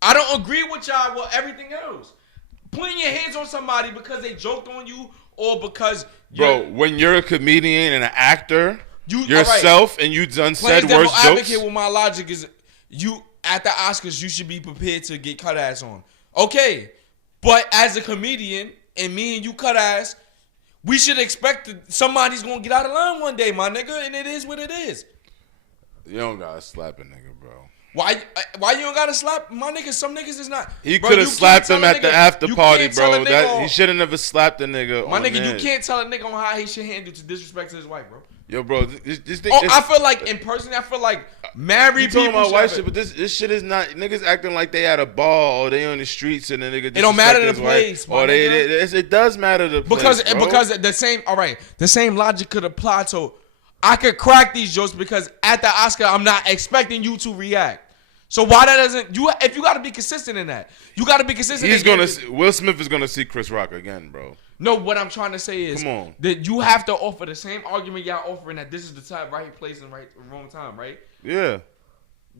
I don't agree with y'all with everything else. Putting your hands on somebody because they joked on you or because when you're a comedian and an actor, yourself and you done said worse jokes. With my logic is you at the Oscars you should be prepared to get cut ass on. Okay, but as a comedian and me and you cut ass, we should expect that somebody's gonna get out of line one day, my nigga, and it is what it is. You don't gotta slap a nigga, bro. Why you don't gotta slap my niggas? Some niggas is not. He could have slapped him at the after party, bro. He shouldn't have slipped a nigga. My nigga, you can't tell a nigga on how he should handle to disrespect to his wife, bro. Yo, bro, this thing. I feel like in person, I feel like married people. You talking about white shit, but this shit is not niggas acting like they at a bar or they on the streets and the nigga. It don't matter the place, or it does matter the place, because the same logic could apply to. I could crack these jokes because at the Oscar, I'm not expecting you to react. So why that doesn't if you got to be consistent in that, you got to be consistent. Will Smith is gonna see Chris Rock again, bro. No, what I'm trying to say is, come on, that you have to offer the same argument y'all offering that this is the time, right place and wrong time, right? Yeah.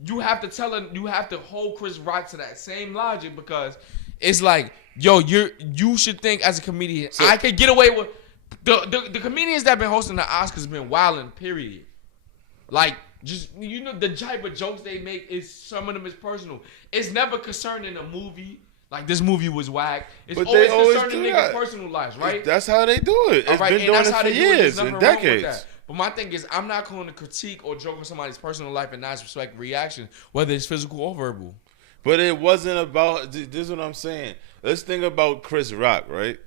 You have to hold Chris Rock to that same logic because it's like, yo, you should think as a comedian, I could get away with. The comedians that been hosting the Oscars been wilding, period. Like, just, the type of jokes they make is, some of them is personal. It's never concerning a movie. Like, this movie was whack. It's always concerning niggas' personal lives, right? That's how they do it. It's been doing it for years and decades. But my thing is, I'm not going to critique or joke on somebody's personal life and not respect reaction, whether it's physical or verbal. But it wasn't about. This is what I'm saying. Let's think about Chris Rock, right?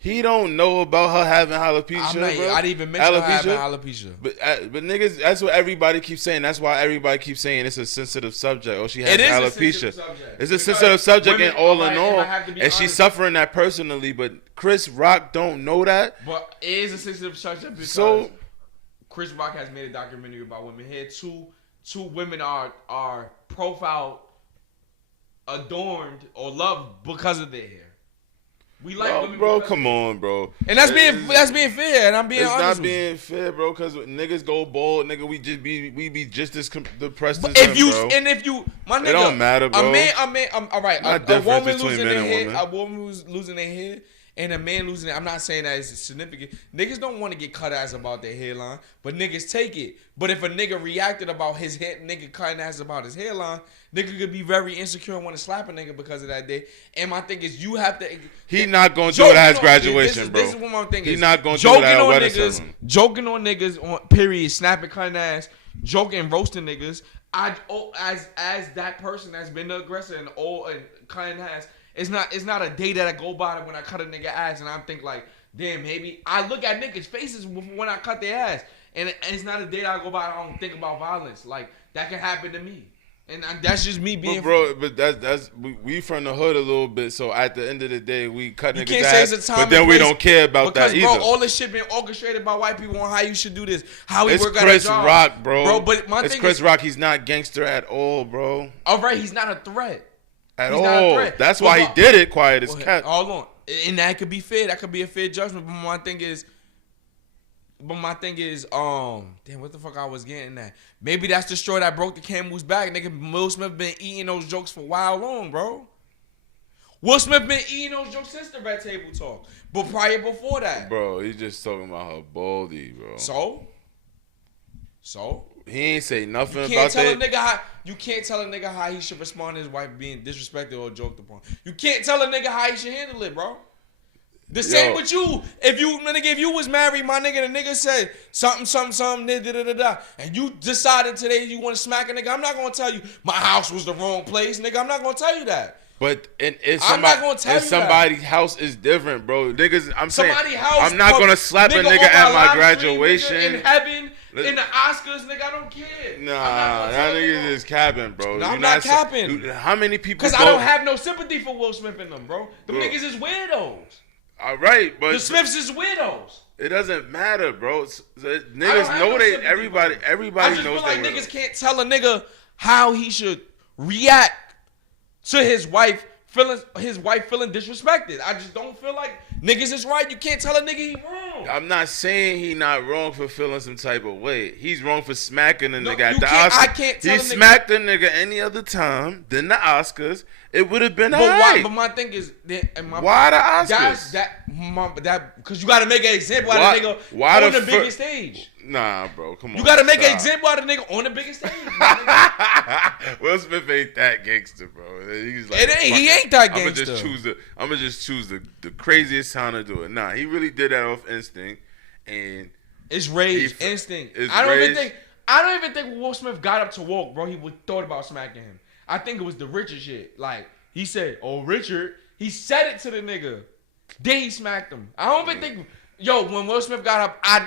He don't know about her having alopecia, bro. I didn't even mention her having alopecia. But niggas, that's what everybody keeps saying. That's why everybody keeps saying it's a sensitive subject. Oh, she has alopecia. It's a sensitive subject in all, and she's suffering that personally. But Chris Rock don't know that. But it is a sensitive subject because Chris Rock has made a documentary about women. Here, two women are profiled, adorned, or loved because of their hair. We like women, bro. Come on, bro. And that's being fair, and I'm being honest. It's not being fair, bro. Because niggas go bald, nigga. We be just as depressed as if them, you bro. And if you, my nigga, it don't matter, bro. All right. A woman losing their hair, a woman who's losing their hair, and a man losing it. I'm not saying that it's significant. Niggas don't want to get cut ass about their hairline, but niggas take it. But if a nigga reacted about his hair, nigga cutting ass about his hairline, nigga could be very insecure and want to slap a nigga because of that day. And my thing is, you have to. He not gonna do it at his graduation, bro. This is what my thing is. He not gonna do it at a wedding ceremony. Joking on niggas on period, snapping, cutting ass, joking, roasting niggas. As that person that's been the aggressor and cutting ass. It's not a day that I go by when I cut a nigga ass and I'm think like, damn, maybe I look at niggas' faces when I cut their ass, and it's not a day that I go by I don't think about violence. Like that can happen to me, and that's just me being. But that's we from the hood a little bit. So at the end of the day, we cut niggas ass, but then we don't care about that either. Bro, all this shit been orchestrated by white people on how you should do this, how we work at a job. It's Chris Rock, bro. But my it's thing Chris Rock. He's not gangster at all, bro. All right, he's not a threat. At all. That's why he did it quiet as cat. Hold on. And that could be fair. That could be a fair judgment. But my thing is, damn, what the fuck I was getting at? Maybe that's the straw that broke the camel's back. Nigga, Will Smith been eating those jokes for a while long, bro. Will Smith been eating those jokes since the Red Table Talk. But prior before that. Bro, he's just talking about her baldy, bro. So? He ain't say nothing about that. You can't tell a nigga how he should respond to his wife being disrespected or joked upon. You can't tell a nigga how he should handle it, bro. The same with you. If you was married, my nigga, the nigga said something, and you decided today you want to smack a nigga, I'm not gonna tell you my house was the wrong place, nigga. I'm not gonna tell you that. But somebody's house is different, bro. Niggas, I'm not gonna slap a nigga at my graduation. Nigga, in heaven, in the Oscars, nigga, I don't care. Nah, that nigga is capping, bro. No, I'm not capping. How many people? Because I don't have no sympathy for Will Smith and them, bro. Them niggas is weirdos. All right, but the Smiths is weirdos. It doesn't matter, bro. Niggas know they. Everybody knows. I just feel like niggas can't tell a nigga how he should react to his wife feeling disrespected. I just don't feel like niggas is right. You can't tell a nigga he wrong. I'm not saying he not wrong for feeling some type of way. He's wrong for smacking a nigga at the Oscars. I can't tell he smacked a nigga any other time than the Oscars. It would have been alright. But my thing is, why the Oscars? Because you got to make an example out of the nigga on the biggest stage. Nah, bro, come on. You got to make an example out of the nigga on the biggest stage. Will Smith ain't that gangster, bro. He's like, he ain't that gangster. I'm gonna just choose the craziest time to do it. Nah, he really did that off instinct, and it's rage, instinct. I don't even think when Will Smith got up to walk, bro, he thought about smacking him. I think it was the Richard shit. Like, he said, "Oh, Richard." He said it to the nigga. Then he smacked him. I don't even think, when Will Smith got up, I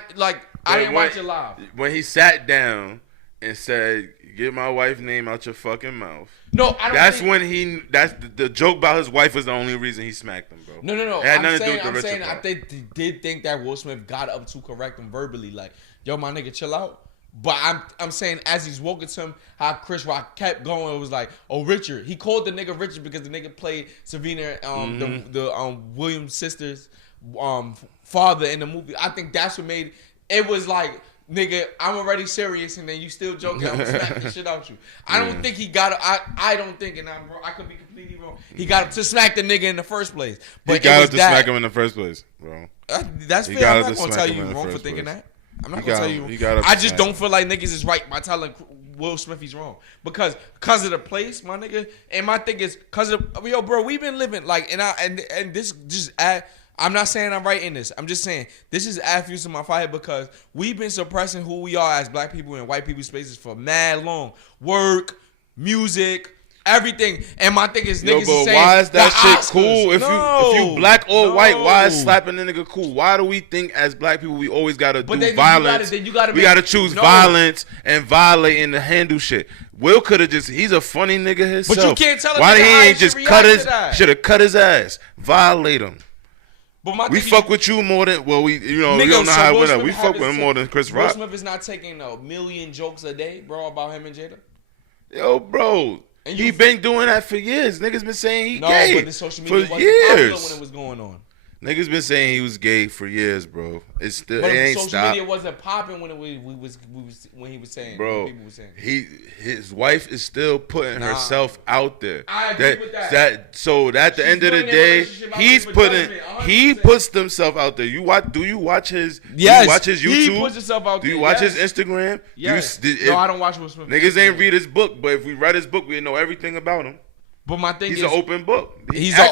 didn't watch it live. When he sat down and said, "Get my wife's name out your fucking mouth." No, I don't that's the joke about his wife was the only reason he smacked him, bro. No. It had nothing to do with the Richard I did think that Will Smith got up to correct him verbally, like, "Yo, my nigga, chill out." But I'm saying as he's walking to him, how Chris Rock kept going. It was like, "Oh, Richard." He called the nigga Richard because the nigga played Savina, the Williams sisters' father in the movie. I think that's what made it was like, nigga, I'm already serious, and then you still joking. I'm gonna smack the shit out you. I don't think he got. I don't think, and I could be completely wrong. He got to smack the nigga in the first place. But he got to smack him in the first place, bro. That's fair. I'm not gonna tell you wrong for thinking that. I'm not gonna tell you. I just don't feel like niggas is right by telling Will Smith he's wrong because of the place, my nigga. And my thing is because of bro, we've been living like and this just add. I'm not saying I'm right in this. I'm just saying this is add fuel to my fire because we've been suppressing who we are as black people in white people's spaces for mad long. Work, music, everything. And my thing is niggas but saying why is that shit Oscars. cool? If you black or white, why is slapping a nigga cool? Why do we think as black people we always gotta do violence? We gotta choose violence and violating to handle shit. Will could have he's a funny nigga himself. But you can't tell him why he ain't just should have cut his ass. Violate him. But we fuck with you more than we don't know how it went up. We fuck with him more than Chris Rock. Will Smith is not taking 1 million jokes a day, bro, about him and Jada. Yo, bro. And he been doing that for years. Niggas been saying he gay but the social media for wasn't years popular when it was going on. Niggas been saying he was gay for years, bro. It's still but it ain't social stopped. Media wasn't popping when when he was saying. Bro, people were saying. His wife is still putting herself out there. I agree with that. So at the end of the day, he puts himself out there. Do you watch his? Yes. Do you watch his YouTube? He puts himself out there. Do you watch his Instagram? Yes. No, I don't watch Will Smith. Niggas ain't read his book, but if we read his book, we know everything about him. But my thing he's is, an open book. He's an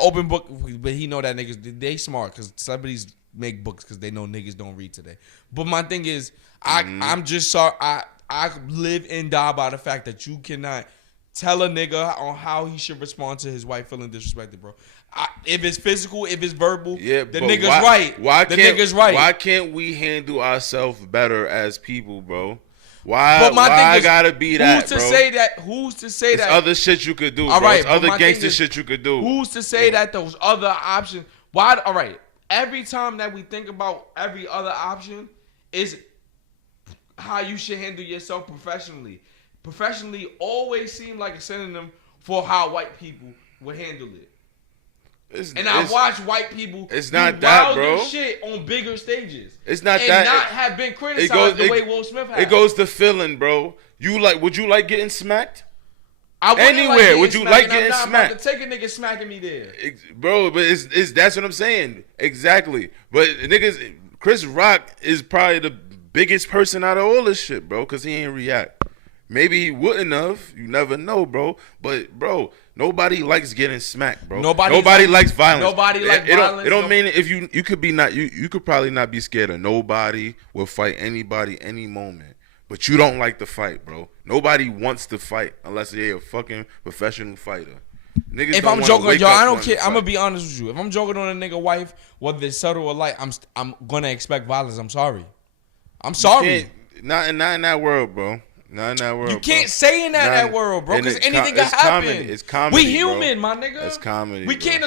open book, but he know that niggas they smart because celebrities make books because they know niggas don't read today. But my thing is, I'm just sorry. I live and die by the fact that you cannot tell a nigga on how he should respond to his wife feeling disrespected, bro. If it's physical, if it's verbal, the nigga's right. Nigga's right. Why can't we handle ourselves better as people, bro? Why I gotta be that, bro? Who's to say that? Other shit you could do, all bro. Right, other gangster shit you could do. Who's to say that those other options? Why? All right. Every time that we think about every other option is how you should handle yourself professionally. Professionally always seem like a synonym for how white people would handle it. I watch white people do wilder shit on bigger stages. It's not and that. not have been criticized the way Will Smith has. It goes to feeling, bro. Would you like getting smacked? Anywhere, would you like getting smacked? I'm about to take a nigga smacking me there. Bro, but that's what I'm saying. Exactly. But niggas, Chris Rock is probably the biggest person out of all this shit, bro, because he ain't react. Maybe he wouldn't have. You never know, bro. But, bro, nobody likes getting smacked, bro. Nobody likes violence. Nobody likes violence. It don't mean if you could be not you could probably not be scared of nobody. Will fight anybody any moment. But you don't like to fight, bro. Nobody wants to fight unless they're a fucking professional fighter. Niggas if I'm joking on y'all, I don't care. I'm gonna be honest with you. If I'm joking on a nigga wife, whether it's subtle or light, I'm gonna expect violence. I'm sorry. Not in that world, bro. Not in that world. You can't say in that world, bro, because anything can happen. It's comedy. We human, bro. My nigga. It's comedy. We can't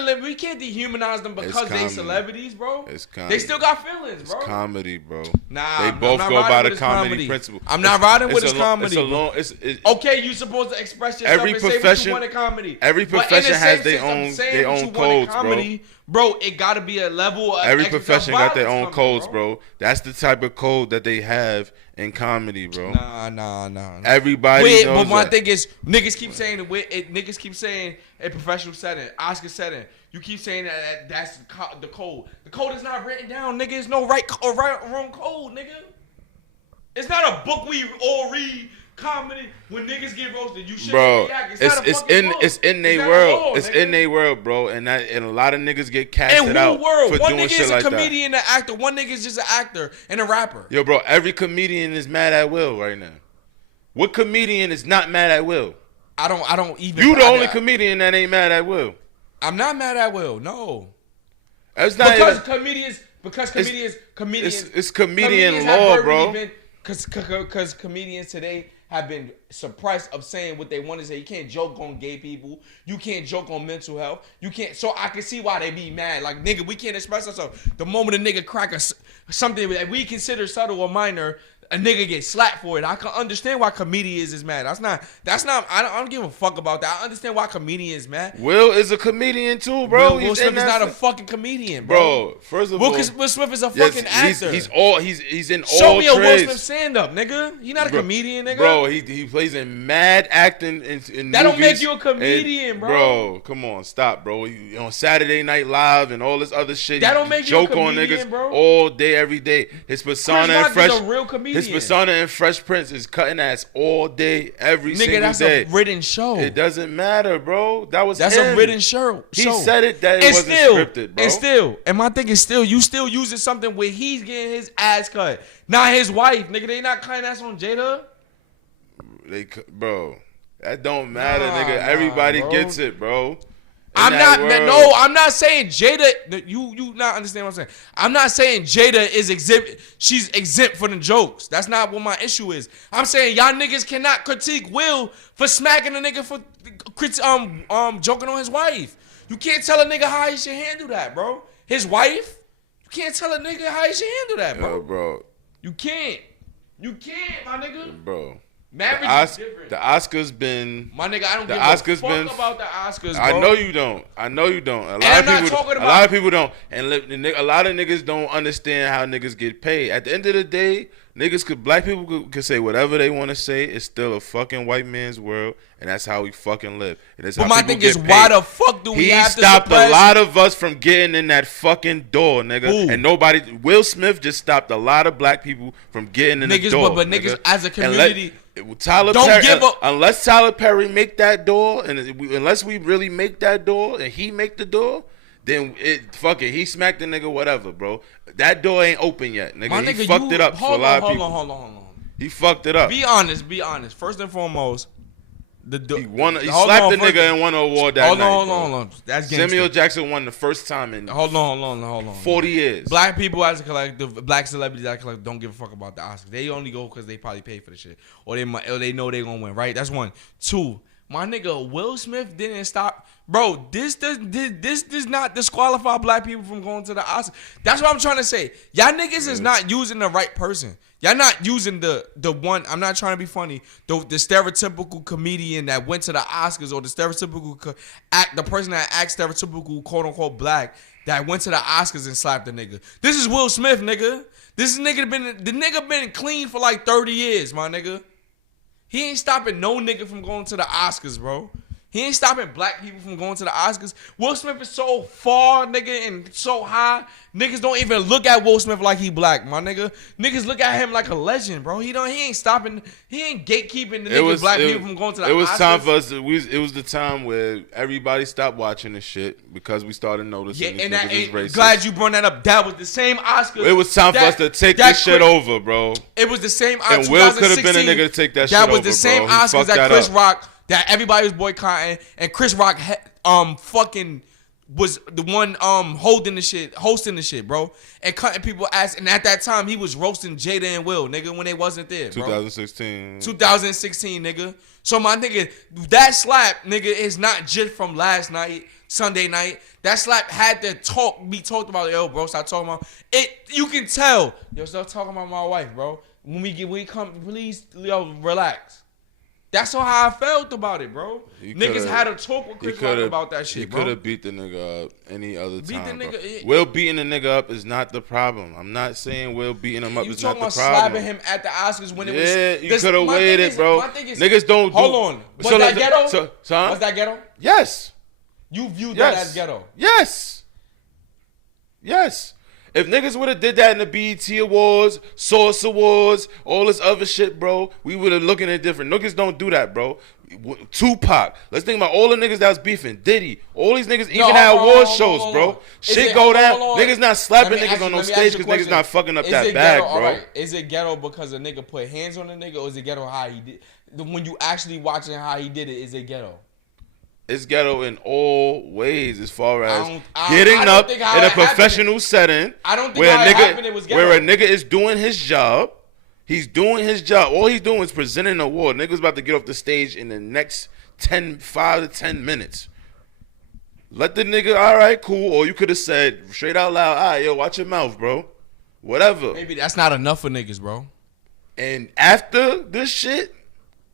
dehumanize them because they celebrities, bro. It's comedy. They still got feelings, bro. It's comedy, bro. Nah, they both go by the comedy principle. I'm not riding with his comedy. Okay, you supposed to express yourself and say what you want in comedy. Every profession has their own codes, bro. Bro, it gotta be a level of every profession got their own codes, bro. That's the type of code that they have in comedy, bro. Nah. Everybody knows but my thing is, niggas keep saying a professional setting, Oscar setting. You keep saying that's the code. The code is not written down, nigga. There's no right or wrong code, nigga. It's not a book we all read. Comedy when niggas get roasted, you should react. It's in their world. It's in their world, bro. And a lot of niggas get casted out for doing shit like that. One nigga is a comedian, an actor. One nigga is just an actor and a rapper. Yo, bro, every comedian is mad at Will right now. What comedian is not mad at Will? I don't even. You the only comedian that ain't mad at Will. I'm not mad at Will. No. It's not because comedians. It's comedian law, bro. Because comedians today have been suppressed of saying what they want to say. You can't joke on gay people. You can't joke on mental health. You can't. So I can see why they be mad. Like, nigga, we can't express ourselves. The moment a nigga crack something that we consider subtle or minor, a nigga get slapped for it. I can understand why comedians is mad. That's not. I don't give a fuck about that. I understand why comedians is mad. Will is a comedian too, bro. Will Smith is not a fucking comedian, bro. First of all, Will Smith is a fucking actor. He's in all trades. Show me a Will Smith stand up, nigga. He not a comedian, nigga. Bro, he plays in mad acting in that movies. Don't make you a comedian, bro. Bro, come on, stop, bro. On Saturday Night Live and all this other shit. That don't make you a comedian, on niggas, bro. All day, every day. His persona and Chris Rock is a real comedian. His persona and Fresh Prince is cutting ass all day, every single day. Nigga, that's a written show. It doesn't matter, bro. That's a written show. He said it that it wasn't scripted, bro. And my thing is you still using something where he's getting his ass cut, not his wife, nigga. They not cutting ass on Jada. Bro. That don't matter, nigga. Everybody bro. gets it, bro. I'm not saying Jada. You not understand what I'm saying. I'm not saying Jada is she's exempt from the jokes. That's not what my issue is. I'm saying y'all niggas cannot critique Will for smacking a nigga for joking on his wife. You can't tell a nigga how he should handle that, bro. His wife. You can't tell a nigga how he should handle that, bro. Bro. You can't, my nigga. Bro. Marriage is different. The Oscars been... My nigga, I don't give a fuck about the Oscars, bro. I know you don't. A lot of people don't. And a lot of niggas don't understand how niggas get paid. At the end of the day, black people could say whatever they want to say. It's still a fucking white man's world, and that's how we fucking live. And that's but my thing is, why the fuck do we have to suppress? He stopped a lot of us from getting in that fucking door, nigga. Ooh. And Will Smith just stopped a lot of black people from getting in the door. But niggas as a community... Unless Tyler Perry make that door, and unless we really make that door, and he make the door, then fuck it. He smacked the nigga, whatever, bro. That door ain't open yet, nigga. He fucked it up for a lot of people. Hold on. He fucked it up. Be honest. First and foremost, he slapped the nigga and won an award that night. Hold on. That's gangster. Samuel Jackson won the first time in hold on. 40 years. Black people as a collective, black celebrities as a collective don't give a fuck about the Oscars. They only go because they probably pay for the shit. Or they know they gonna win, right? That's one. Two, my nigga Will Smith didn't stop. Bro, this does not disqualify black people from going to the Oscars. That's what I'm trying to say. Y'all niggas is not using the right person. Y'all not using the one. I'm not trying to be funny. The stereotypical comedian that went to the Oscars, or the stereotypical the person that acts stereotypical, quote unquote black, that went to the Oscars and slapped the nigga. This is Will Smith, nigga. The nigga been clean for like 30 years, my nigga. He ain't stopping no nigga from going to the Oscars, bro. He ain't stopping black people from going to the Oscars. Will Smith is so far, nigga, and so high. Niggas don't even look at Will Smith like he black, my nigga. Niggas look at him like a legend, bro. He ain't stopping. He ain't gatekeeping the black people from going to the Oscars. It was time for us. It was the time where everybody stopped watching the shit because we started noticing. Yeah, and niggas is racist. Glad you brought that up. That was the same Oscars. It was time for us to take this shit over, bro. It was the same Oscars. And Will could have been a nigga to take that shit over, bro. That was the same Oscars that Chris Rock. That everybody was boycotting, and Chris Rock fucking was the one hosting the shit, bro, and cutting people ass. And at that time, he was roasting Jada and Will, nigga, when they wasn't there, bro. 2016, nigga. So my nigga, that slap, nigga, is not just from last night, Sunday night. That slap had to be talked about. Yo, bro, stop talking about it. You can tell. Yo, stop talking about my wife, bro. When we come, please, yo, relax. That's how I felt about it, bro. Niggas had a talk with Chris Rock about that shit, bro. He could have beat the nigga up any other time, bro. Will beating the nigga up is not the problem. I'm not saying Will beating him up is not the problem. You talking about slapping him at the Oscars when it was... Yeah, you could have waited, bro. Niggas don't do... Hold on. Was that ghetto? Was that ghetto? Yes. You viewed that as ghetto? Yes. If niggas would have did that in the BET Awards, Source Awards, all this other shit, bro, we would have looking at different. Niggas don't do that, bro. Tupac. Let's think about all the niggas that was beefing. Diddy. All these niggas even had award shows, bro. Shit go down. Niggas not slapping niggas on no stage because niggas not fucking up that bag, bro. Right. Is it ghetto because a nigga put hands on a nigga, or is it ghetto how he did? When you actually watching how he did it, is it ghetto? It's ghetto in all ways as far as getting up in a professional setting where a nigga is doing his job. He's doing his job. All he's doing is presenting an award. Nigga's about to get off the stage in the next 5 to 10 minutes. Let the nigga, all right, cool. Or you could have said straight out loud, all right, yo, watch your mouth, bro. Whatever. Maybe that's not enough for niggas, bro. And after this shit,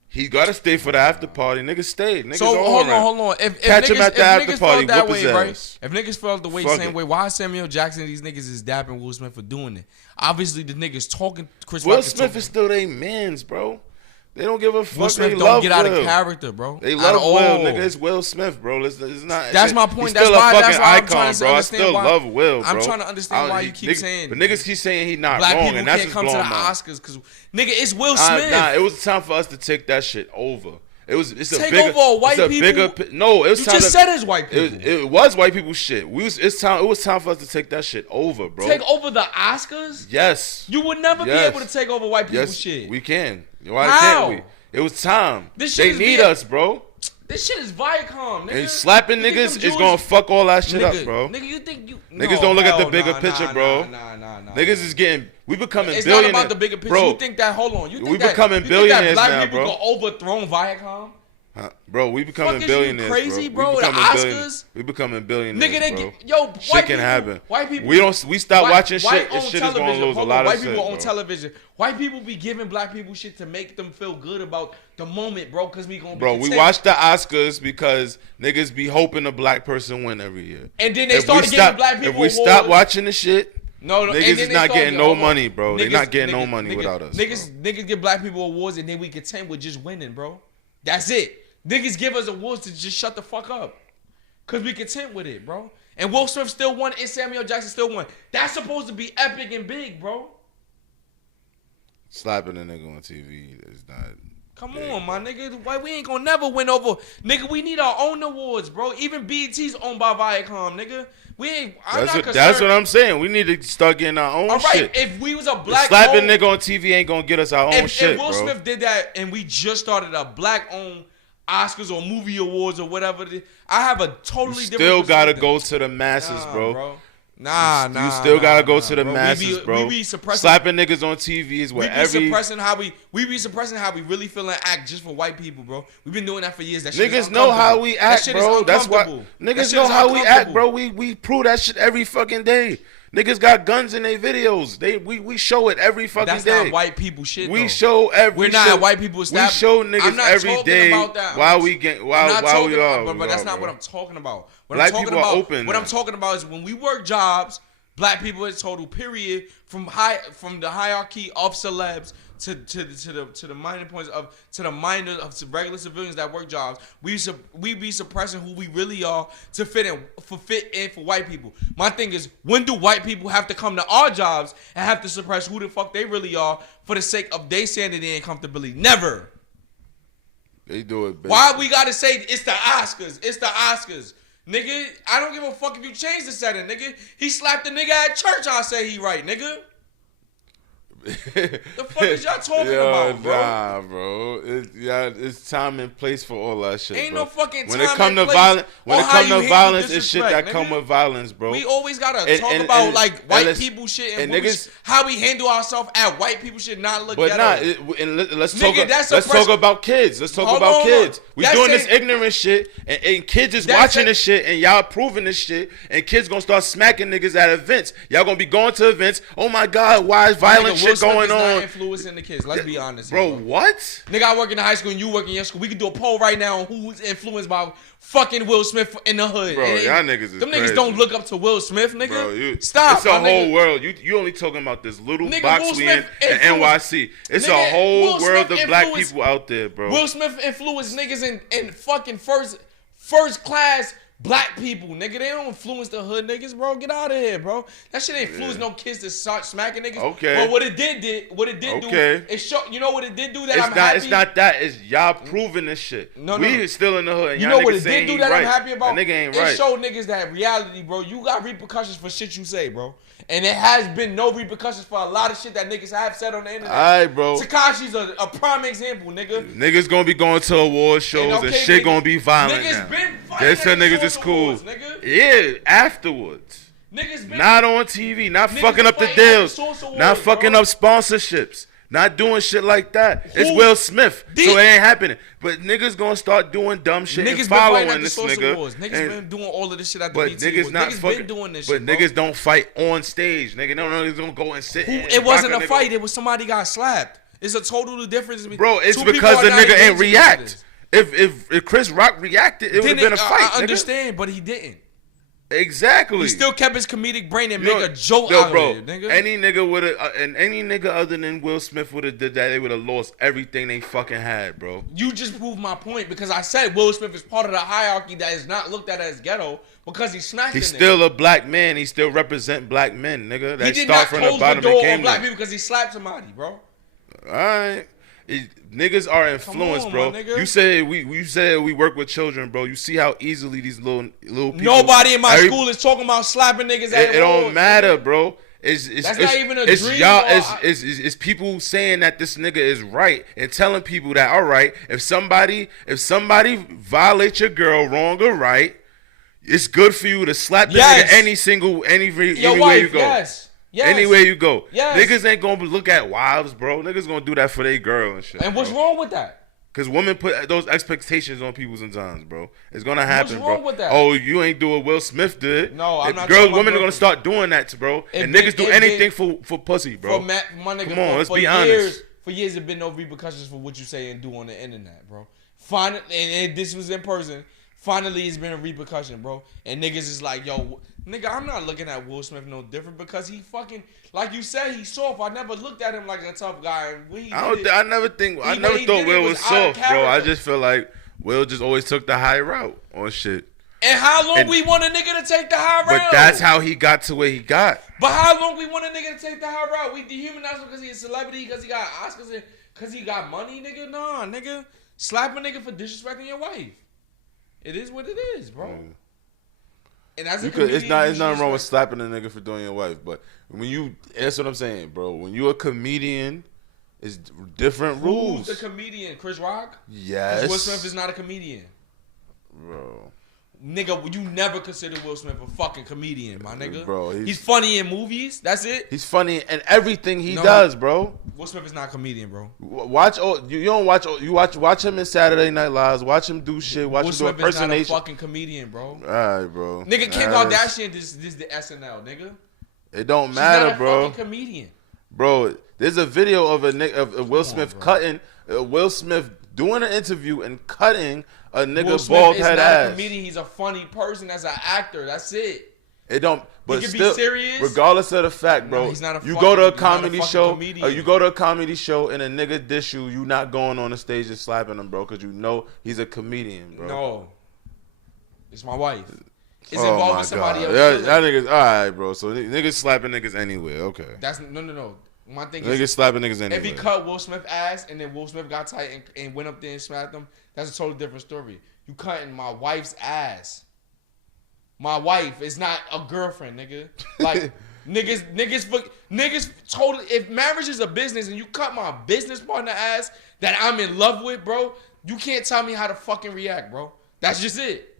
he gotta stay for the after party. Niggas stayed. Niggas so hold on. If catch him at the after party, that whip way, his ass. Right? If niggas felt the way, same way, why Samuel Jackson? These niggas is dapping Will Smith for doing it. Obviously, the niggas talking. Chris Rock Will Smith is still they mans, bro. They don't give a fuck. Will Smith they don't love get out of character, bro. They love Will, nigga. It's Will Smith, bro. It's not. That's my point. He's that's still why. a That's fucking why I'm icon, trying to bro. I understand still why. love Will, bro. I'm trying to understand why you keep saying. But niggas keep saying he not black wrong, people and that's can't just come to blowing the my Oscars because nigga, it's Will Smith. Nah, it was time for us to take that shit over. It's a take bigger, over white people. No, it was you time. You just said it's white people. It was white people shit. It was time for us to take that shit over, bro. Take over the Oscars? Yes. You would never be able to take over white people's shit. We can. Why can't we? It was time. This shit They need us, bro. This shit is Viacom, nigga. And slapping niggas is gonna fuck all that shit up, bro. Nigga, you think you... Niggas don't look at the bigger picture, bro. Nah. Niggas is getting... We becoming it's billionaires. It's not about the bigger picture. Bro, you think that... Hold on. You think we becoming billionaires black now, people bro. go overthrown Viacom? Huh? Bro, we becoming Fuck billionaires, you crazy, bro. The Oscars? We becoming billionaires, nigga, they bro. Shit can happen. White people... We stop watching shit. This shit is gonna lose a lot of shit, White people bro. on television. White people be giving black people shit to make them feel good about the moment, bro, because we gonna be Bro, we watch the Oscars because niggas be hoping a black person win every year. And then they started giving black people awards. If we stop watching the shit... No, niggas is not getting no money, bro. They not getting no money without us. Niggas give black people awards and then we content with just winning, bro. That's it. Niggas give us awards to just shut the fuck up. Cause we content with it, bro. And Will Smith still won and Samuel Jackson still won. That's supposed to be epic and big, bro. Slapping a nigga on TV is not... Come on, my nigga. Why we ain't gonna never win over... Nigga, we need our own awards, bro. Even BET's owned by Viacom, nigga. We ain't... That's what I'm saying. We need to start getting our own shit. All right, if we was a black... Slapping nigga on TV ain't gonna get us our own shit, if Will Smith did that and we just started a black-owned Oscars or movie awards or whatever, I have a totally different... Still gotta go to the masses, bro. Nah. You still gotta go to the masses, bro. We be suppressing, slapping niggas on TV is what we be suppressing how we really feel and act just for white people, bro. We've been doing that for years. That shit niggas know how we act, bro. That's why niggas know how we act, bro. We prove that shit every fucking day. Niggas got guns in their videos. We show it every fucking day. That's not white people shit. We show every. We're not white people. We show niggas every day while we are. But that's not what I'm talking about. Black people are open. What I'm talking about is when we work jobs, black people in total, period, from the hierarchy of celebs to the minor points to the minor of regular civilians that work jobs, we be suppressing who we really are to fit in for white people. My thing is, when do white people have to come to our jobs and have to suppress who the fuck they really are for the sake of their sanity and comfortability? Never. They do it. Why we gotta say it's the Oscars? It's the Oscars. Nigga, I don't give a fuck if you change the setting, nigga. He slapped the nigga at church, I say he right, nigga. The fuck is y'all talking about, bro? Nah, bro. It's time and place for all that shit. Ain't bro. no fucking when time it come and to place. When it come to violence, it's shit that come with violence, bro. We always gotta talk about like white people shit and niggas, how we handle ourselves at white people shit, not look at us. Let's talk about kids. Let's talk about kids. We doing this ignorant shit, and kids is watching this shit, and y'all proving this shit, and kids gonna start smacking niggas at events. Y'all gonna be going to events. Oh my God, why is violent shit going on? Influencing the kids. Let's be honest, bro. What? Nigga, I work in the high school and you work in your school. We can do a poll right now on who's influenced by fucking Will Smith in the hood. Bro, y'all niggas is them crazy. Niggas don't look up to Will Smith, nigga. Bro, stop. It's a whole world. You only talking about this little nigga, box we in NYC. It's a whole world of black people out there, bro. Will Smith influenced niggas in fucking first class black people, nigga. They don't influence the hood niggas, bro. Get out of here, bro. That shit ain't influence no kids to start smacking niggas. Okay. But what it did do, it show, you know what it did do that I'm happy? It's not that. It's y'all proving this shit. No. We still in the hood. And you y'all know what it did do that I'm happy about? That nigga ain't right. It showed niggas that reality, bro. You got repercussions for shit you say, bro. And it has been no repercussions for a lot of shit that niggas have said on the internet. Alright, bro. Tekashi's a prime example, nigga. Niggas gonna be going to award shows and shit gonna be violent niggas now. Been fighting. They said niggas is cool. Awards, nigga. Yeah, afterwards. Niggas been not on TV, not fucking up the deals, not fucking up sponsorships. Not doing shit like that. It's Will Smith, so it ain't happening. But niggas gonna start doing dumb shit and following this nigga. Niggas been doing all of this shit at the BT niggas not niggas fucking, been doing this but shit, bro. Niggas don't fight on stage. Nigga, niggas don't go and sit. It wasn't a fight. It was somebody got slapped. It's a total difference. Bro, it's because the nigga ain't react. If Chris Rock reacted, it would have been a fight. I understand, but he didn't. Exactly. He still kept his comedic brain and make a joke out of it, nigga. Any nigga would have, and any nigga other than Will Smith would have did that. They would have lost everything they fucking had, bro. You just proved my point because I said Will Smith is part of the hierarchy that is not looked at as ghetto because he smacked. He's still a black man. He still represent black men, nigga. He did not close the door on black people because he slapped somebody, bro. All right. Niggas are influenced, bro. You said we work with children, bro. You see how easily these little people. Nobody in my school is talking about slapping niggas. It don't matter, bro. That's not even a dream. Y'all, it's people saying that this nigga is right and telling people that, all right, if somebody violates your girl wrong or right, it's good for you to slap the nigga anywhere you go. Yes. Anywhere you go. Yes. Niggas ain't gonna look at wives, bro. Niggas gonna do that for their girl and shit. And what's wrong with that? Because women put those expectations on people sometimes, bro. It's gonna happen, what's wrong bro. With that? Oh, you ain't do what Will Smith did. No, I'm not. Women are gonna start doing that, bro. And niggas do anything for pussy, bro. My nigga, come on, let's be honest. For years, there been no repercussions for what you say and do on the internet, bro. Finally, and this was in person. Finally, it's been a repercussion, bro. And niggas is like, yo, nigga, I'm not looking at Will Smith no different because he fucking, like you said, he's soft. I never looked at him like a tough guy. I never thought Will was soft, bro. I just feel like Will just always took the high route on shit. And how long we want a nigga to take the high route? But that's how he got to where he got. But how long we want a nigga to take the high route? We dehumanize him because he's a celebrity, because he got Oscars, because he got money, nigga? Nah, nigga. Slap a nigga for disrespecting your wife. It is what it is, bro. And as a comedian, it's nothing wrong with slapping a nigga for doing your wife, but that's what I'm saying, bro. When you a comedian, it's different rules. Who's the comedian? Chris Rock? Yes. Will Smith is not a comedian, bro. Nigga, you never consider Will Smith a fucking comedian, my nigga. Bro, he's funny in movies. That's it. He's funny in everything he does, bro. Will Smith is not a comedian, bro. Watch him in Saturday Night Lives. Watch him do shit. Watch him do impersonation. Will Smith is not a fucking comedian, bro. All right, bro. Nigga, Kim Kardashian, this is the SNL, nigga. It don't matter, She's not bro. A fucking comedian, bro. There's a video of of Will Smith cutting Will Smith doing an interview and cutting a nigga bald head ass. Will Smith is not a comedian. He's a funny person as an actor. That's it. It don't. But he can still, be serious. Regardless of the fact, bro, he's not a you go to a comedy show, or you go to a comedy show and a nigga dish you not going on the stage and slapping him, bro, because you know he's a comedian, bro. No, it's my wife. It's involving somebody else. That niggas, all right, bro. So niggas slapping niggas anyway. Okay. That's no. My thing is, niggas slapping niggas anyway. If he cut Will Smith ass and then Will Smith got tight and went up there and smacked him, that's a totally different story. You cutting my wife's ass. My wife is not a girlfriend, nigga. Like niggas totally. If marriage is a business and you cut my business partner ass that I'm in love with, bro, you can't tell me how to fucking react, bro. That's just it.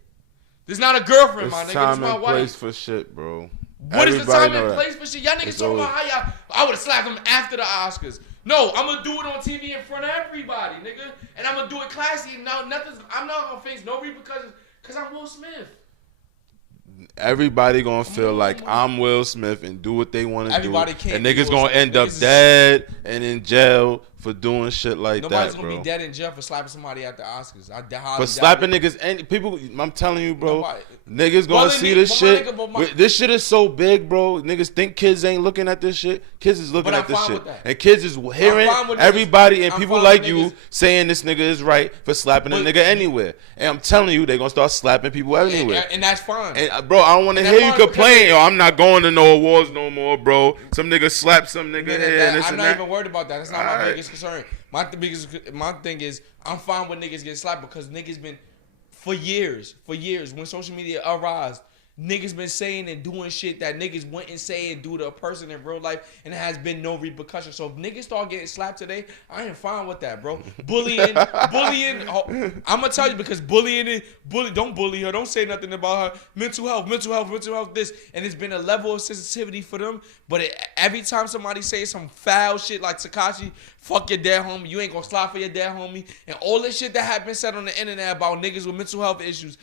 This not a girlfriend, my nigga. This my wife. Place for shit, bro. What is the time and place for shit? Y'all niggas talking about how I would have slapped him after the Oscars. No, I'm gonna do it on TV in front of everybody, nigga. And I'm gonna do it classy. And I'm not gonna face no repercussions because I'm Will Smith. Everybody gonna feel like I'm Will Smith and do what they want to do. Everybody can't. And niggas gonna end up dead and in jail for doing shit like Nobody's that, bro. Nobody's gonna be dead in jail for slapping somebody at the Oscars. For slapping niggas, and people, I'm telling you, bro. Niggas gonna see this shit. This shit is so big, bro. Niggas think kids ain't looking at this shit. Kids is looking at this shit, and kids is hearing everybody and people like you saying this nigga is right for slapping a nigga anywhere. And I'm telling you, they gonna start slapping people anywhere. And that's fine. And bro, I don't want to hear you complain. Yo, I'm not going to no awards no more, bro. Some nigga slap some nigga here. I'm not even worried about that. That's not my biggest concern. My thing is, I'm fine with niggas getting slapped because niggas been for years, when social media arose, niggas been saying and doing shit that niggas wouldn't say and do to a person in real life, and it has been no repercussion. So if niggas start getting slapped today, I ain't fine with that, bro. Bullying. I'm gonna tell you because don't bully her. Don't say nothing about her. Mental health. This, and it's been a level of sensitivity for them. But every time somebody says some foul shit like Tekashi, fuck your dead homie, you ain't gonna slap for your dead homie, and all this shit that has been said on the internet about niggas with mental health issues,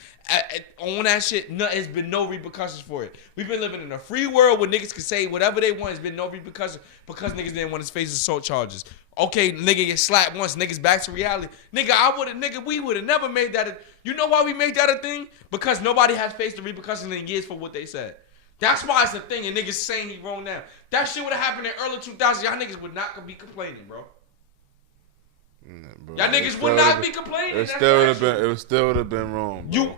on that shit, there's been no repercussions for it. We've been living in a free world where niggas can say whatever they want. There's been no repercussions because niggas didn't want to face assault charges. Okay, nigga get slapped once, niggas back to reality. We would have never made that. You know why we made that a thing? Because nobody has faced the repercussions in years for what they said. That's why it's a thing, and niggas saying he wrong now. That shit would have happened in early 2000s. Y'all niggas would not be complaining, bro. Bro, y'all niggas would not be complaining. It still would have been wrong, bro.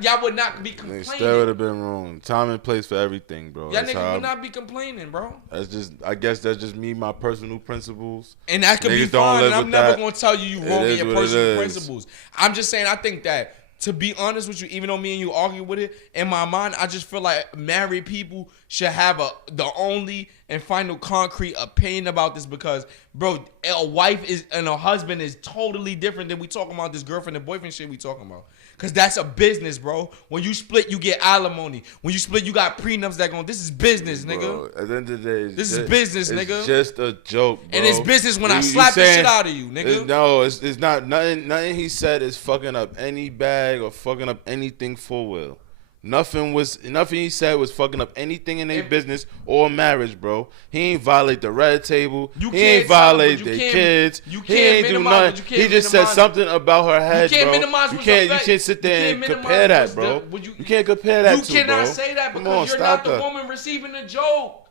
Y'all would not be complaining. It still would have been wrong. Time and place for everything, bro. Y'all niggas would not be complaining, bro. I guess that's just me, my personal principles. And that could be fine, and I'm never going to tell you wrong in your personal principles. I'm just saying, I think that to be honest with you, even though me and you argue with it, in my mind, I just feel like married people should have the only and final concrete opinion about this because, bro, a wife is and a husband is totally different than we talking about this girlfriend and boyfriend shit we talking about. Because that's a business, bro. When you split, you get alimony. When you split, you got prenups that going, this is business, nigga. Bro, at the end of the day, this is business, nigga. It's just a joke, bro. And it's business when I slap the shit out of you, nigga. No, it's not. Nothing he said is fucking up any bag or fucking up anything full well. Nothing he said was fucking up anything in their business or marriage, bro. He ain't violate the red table. He ain't violate their kids. He ain't do nothing. He just said something about her head, bro. You can't sit there and compare that, bro. You can't compare that to, bro. You cannot say that because you're not the woman receiving the joke.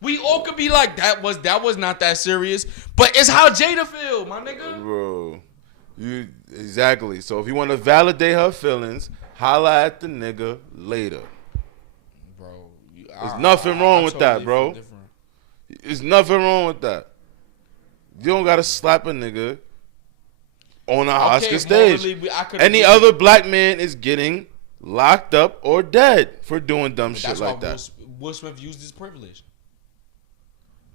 We all could be like, that was not that serious. But it's how Jada feel, my nigga. Bro, exactly. So if you want to validate her feelings, holla at the nigga later. Bro, there's nothing wrong with that, bro. There's nothing wrong with that. You don't gotta slap a nigga on a Oscar stage. Any other black man is getting locked up or dead for doing dumb shit like that. Will Smith used his privilege.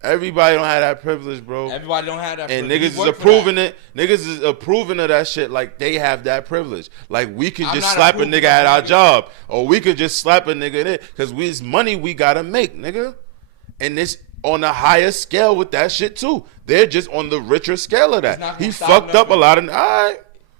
Everybody don't have that privilege, bro. Everybody don't have that and privilege. And niggas is approving it. Niggas is approving of that shit like they have that privilege. Like we can just slap a nigga at our job. Or we could just slap a nigga in it. Because it's money we gotta make, nigga. And it's on a higher scale with that shit too. They're just on the richer scale of that. He fucked up a lot of... Alright.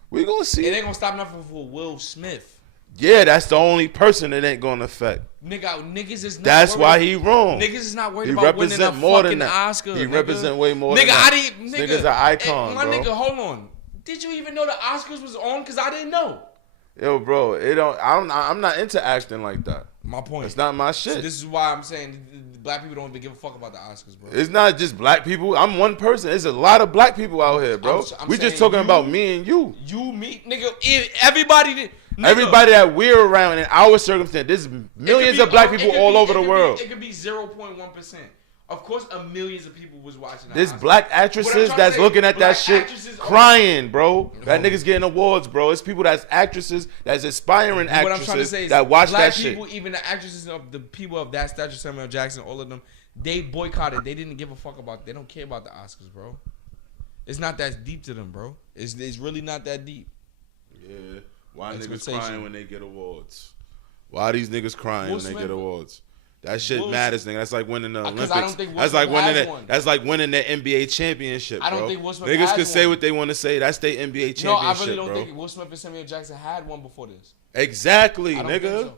We gonna see. It ain't gonna stop nothing for Will Smith. Yeah, that's the only person it ain't gonna affect. Niggas is not. That's why he wrong. Niggas is not worried about winning a fucking Oscar. He represent way more than that. Niggas are icon, my bro. nigga, hold on. Did you even know the Oscars was on? Because I didn't know. Yo, bro, I'm not into acting like that. My point. It's not my shit. So this is why I'm saying black people don't even give a fuck about the Oscars, bro. It's not just black people. I'm one person. There's a lot of black people out here, bro. We just talking about me and you. You, me, nigga. Everybody. Nigga. Everybody that we're around in our circumstance. There's millions of black people all over the world. It could be 0.1%. Of course, millions of people was watching that. There's black actresses that's looking at that shit crying, bro. That niggas getting awards, bro. It's people that's actresses, that's aspiring actresses that watch that shit. Black people, even the actresses of the people of that stature, Samuel Jackson, all of them, they boycotted. They didn't give a fuck about. They don't care about the Oscars, bro. It's not that deep to them, bro. It's really not that deep. Yeah. Why niggas crying when they get awards? Why these niggas crying when they get awards? That shit matters, nigga. That's like winning the Olympics. I don't think that's like winning the NBA championship, bro. I don't think Will Smith niggas has can one. say what they want to say. That's their NBA championship, No, I really don't bro. think Will Smith and Samuel Jackson had one before this. Exactly, I don't nigga. think so.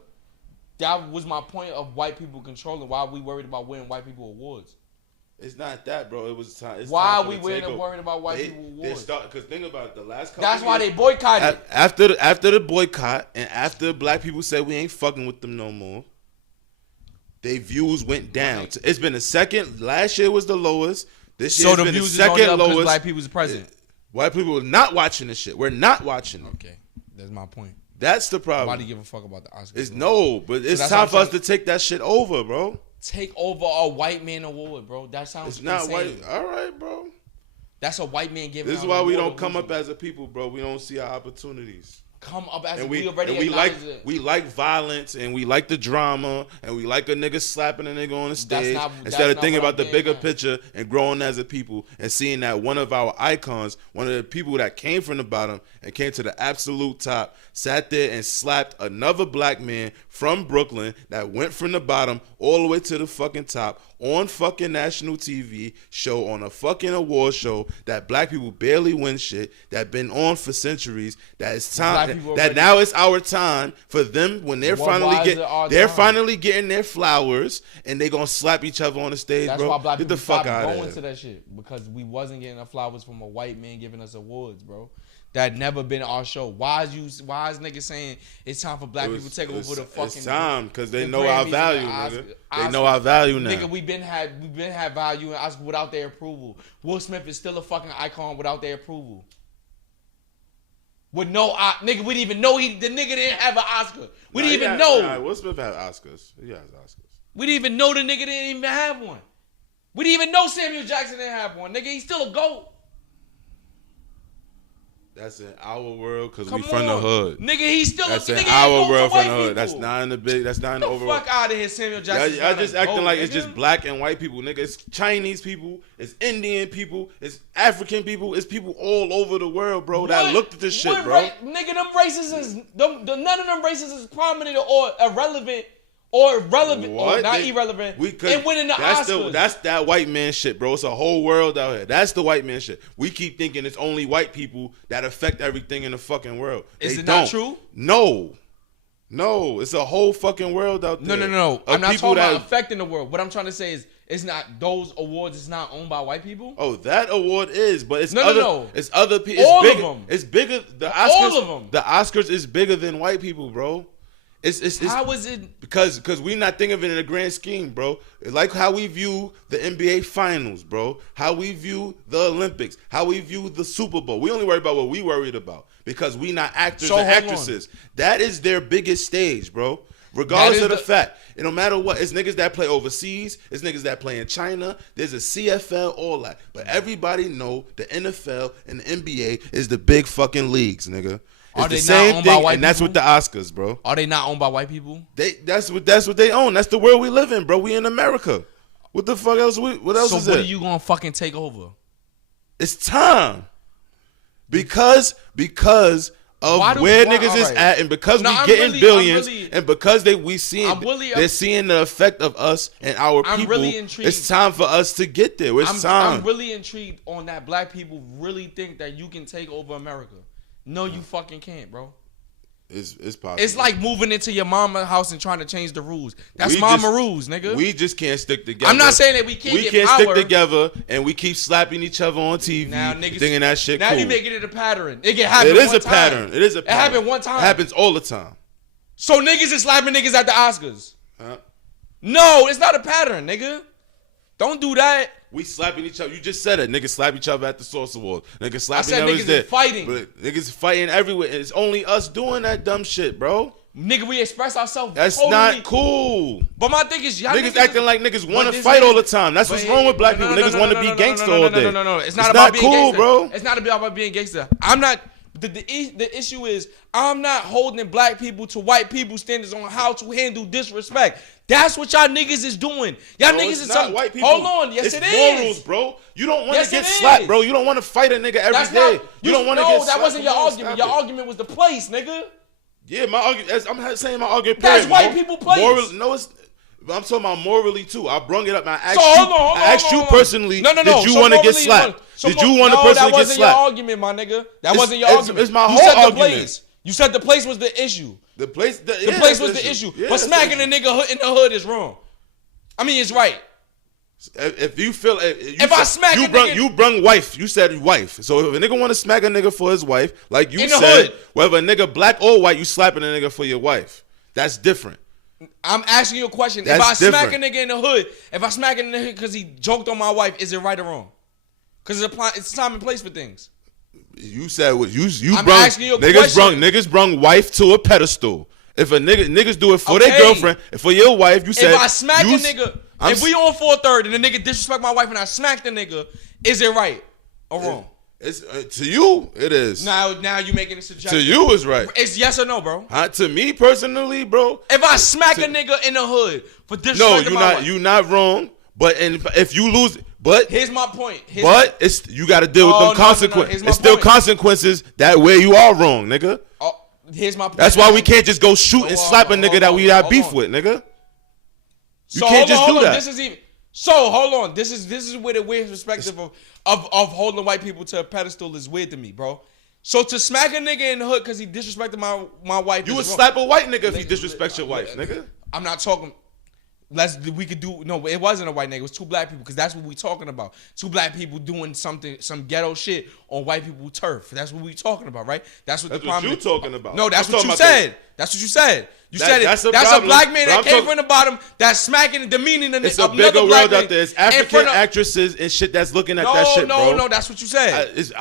That was my point of white people controlling. Why are we worried about winning white people awards? It's not that, bro. It was time. Why are we worried about white people awards? Because think about it, the last couple That's years, why they boycotted. After the boycott and after black people said we ain't fucking with them no more, their views went down. It's been the second. Last year was the lowest. This year has been the second lowest. Black people's present. White people are not watching this shit. We're not watching it. Okay, that's my point. That's the problem. Why do you give a fuck about the Oscars? It's time for us to take that shit over, bro. Take over a white man award, bro. That sounds insane. It's not white. All right, bro. That's a white man giving. This is why we don't come up as a people, bro. We don't see our opportunities. Come up as and we already we like violence and we like the drama and we like a nigga slapping a nigga on the stage instead of thinking about the bigger picture and growing as a people and seeing that one of our icons, one of the people that came from the bottom and came to the absolute top, sat there and slapped another black man from Brooklyn that went from the bottom all the way to the fucking top on fucking national TV show, on a fucking award show that black people barely win shit, that been on for centuries, that it's time that now it's our time for them when they're finally getting their flowers and they gonna slap each other on the stage. That's bro. Why black Get the fuck out of here. Going to that shit because we wasn't getting the flowers from a white man giving us awards, bro. That never been our show. Why is niggas saying it's time for black people to take over the fucking? It's time because they know our value, nigga. They know our value now. Nigga, we've been had value in Oscar without their approval. Will Smith is still a fucking icon without their approval. With no nigga, we didn't even know the nigga didn't have an Oscar. We didn't even know. Nah, Will Smith had Oscars. He has Oscars. We didn't even know the nigga didn't even have one. We didn't even know Samuel Jackson didn't have one. Nigga, he's still a GOAT. That's in our world because we Come from the on. hood. Nigga, he's still That's nigga, in he our goes to world white from the hood. people. That's not in the big. That's not in the Get the overall. fuck out of here, Samuel Jackson. Y'all just acting like it's nigga. just black and white people, nigga. It's Chinese people, it's Indian people, it's African people, it's people all over the world, bro. That looked at this shit, bro. Nigga, them races is none of them races is prominent or irrelevant or relevant or not irrelevant. And winning the Oscars. That's that white man shit, bro. It's a whole world out here. That's the white man shit. We keep thinking it's only white people that affect everything in the fucking world. Is it not true? No, it's a whole fucking world out there. No. I'm not talking about affecting the world. What I'm trying to say is, it's not those awards. It's not owned by white people. Oh, that award is, but it's no. It's other people. All of them. It's bigger. The Oscars. All of them. The Oscars is bigger than white people, bro. It's how is it? Because we not thinking of it in a grand scheme, bro. It's like how we view the NBA Finals, bro. How we view the Olympics. How we view the Super Bowl. We only worry about what we worried about because we not actors and actresses. That is their biggest stage, bro. Regardless of the fact, it no matter what, it's niggas that play overseas, it's niggas that play in China, there's a CFL, all that. But everybody know the NFL and the NBA is the big fucking leagues, nigga. It's the same thing, and that's with the Oscars, bro. Are they not owned by white people? That's what they own. That's the world we live in, bro. We in America. What the fuck else? What else is it? So what are you gonna fucking take over? It's time. Because of where niggas is at, and because we getting billions, and because they're seeing the effect of us and our people. I'm really intrigued. It's time for us to get there. It's time. I'm really intrigued on that. Black people really think that you can take over America. No, you fucking can't, bro. It's possible. It's like moving into your mama's house and trying to change the rules. That's mama rules, nigga. We just can't stick together. I'm not saying that we can't get power. Stick together, and we keep slapping each other on TV, now, niggas, thinking that shit cool. Now you making it a pattern. It can happen. It is a pattern. It is a pattern. It happened one time. It happens all the time. So niggas is slapping niggas at the Oscars. Huh? No, it's not a pattern, nigga. Don't do that. We slapping each other. You just said it. Niggas slap each other at the Source Awards. Niggas slapping I said niggas is fighting. But niggas fighting everywhere. It's only us doing that dumb shit, bro. Nigga, we express ourselves. That's totally not cool. But my thing is, y'all niggas acting like niggas want to fight all the time. That's what's wrong with black people. Niggas want to be gangster all day. No. It's not about being cool, gangster, bro. It's not about being gangster. I'm not. The issue is I'm not holding black people to white people standards on how to handle disrespect. That's what y'all niggas is doing. Y'all niggas is some white people. Hold on, yes it's it is. Morals, bro. You don't want to get slapped, bro. You don't want to fight a nigga every day. You don't want to get slapped. No, that wasn't your argument. Your argument was the place, nigga. Yeah, my argument. I'm saying my argument. That's white people place. No, it's. I'm talking about morally too. I brung it up. I asked you personally. No. Did you want to get slapped? Did you want to personally get slapped? That wasn't your argument, my nigga. That wasn't your argument. It's my whole argument. You said the place was the issue. The place was the issue. But smacking a nigga in the hood is wrong. I mean, it's right. If you feel, if I smack a nigga, you brung wife. You said wife. So if a nigga want to smack a nigga for his wife, like you said, whether a nigga black or white, you slapping a nigga for your wife. That's different. I'm asking you a question. If I smack a nigga in the hood, if I smack a nigga because he joked on my wife, is it right or wrong? Because it's time and place for things. You said what you I'm brung. Asking you a niggas brung wife to a pedestal. If a niggas do it for their girlfriend and for your wife, you said if I smack a nigga, if we on 4/3 and the nigga disrespect my wife and I smack the nigga, is it right or wrong? It's to you, it is. Now you making it subjective. To you, is right. It's yes or no, bro. To me personally, bro. If I smack a nigga in the hood for disrespecting my wife, you not wrong. But if you lose, but here's my point. You got to deal with them consequences. It's still consequences that way you are wrong, nigga. Here's my point. That's why we can't just go shoot and slap a nigga that we have beef with, nigga. You can't just do that. Hold on. This is where the weird perspective of holding white people to a pedestal is weird to me, bro. So to smack a nigga in the hood because he disrespected my wife, you would slap a white nigga if he disrespects your wife, nigga. I'm not talking. It wasn't a white nigga. It was two black people because that's what we talking about. Two black people doing some ghetto shit on white people's turf. That's what we talking about, right? That's what you talking about. No, that's what you said. That's what you said. You said it. That's a black man that came from the bottom that's smacking and demeaning the nigga. It's a bigger world out there. It's African actresses and shit that's looking at that shit, bro. No, that's what you said. That's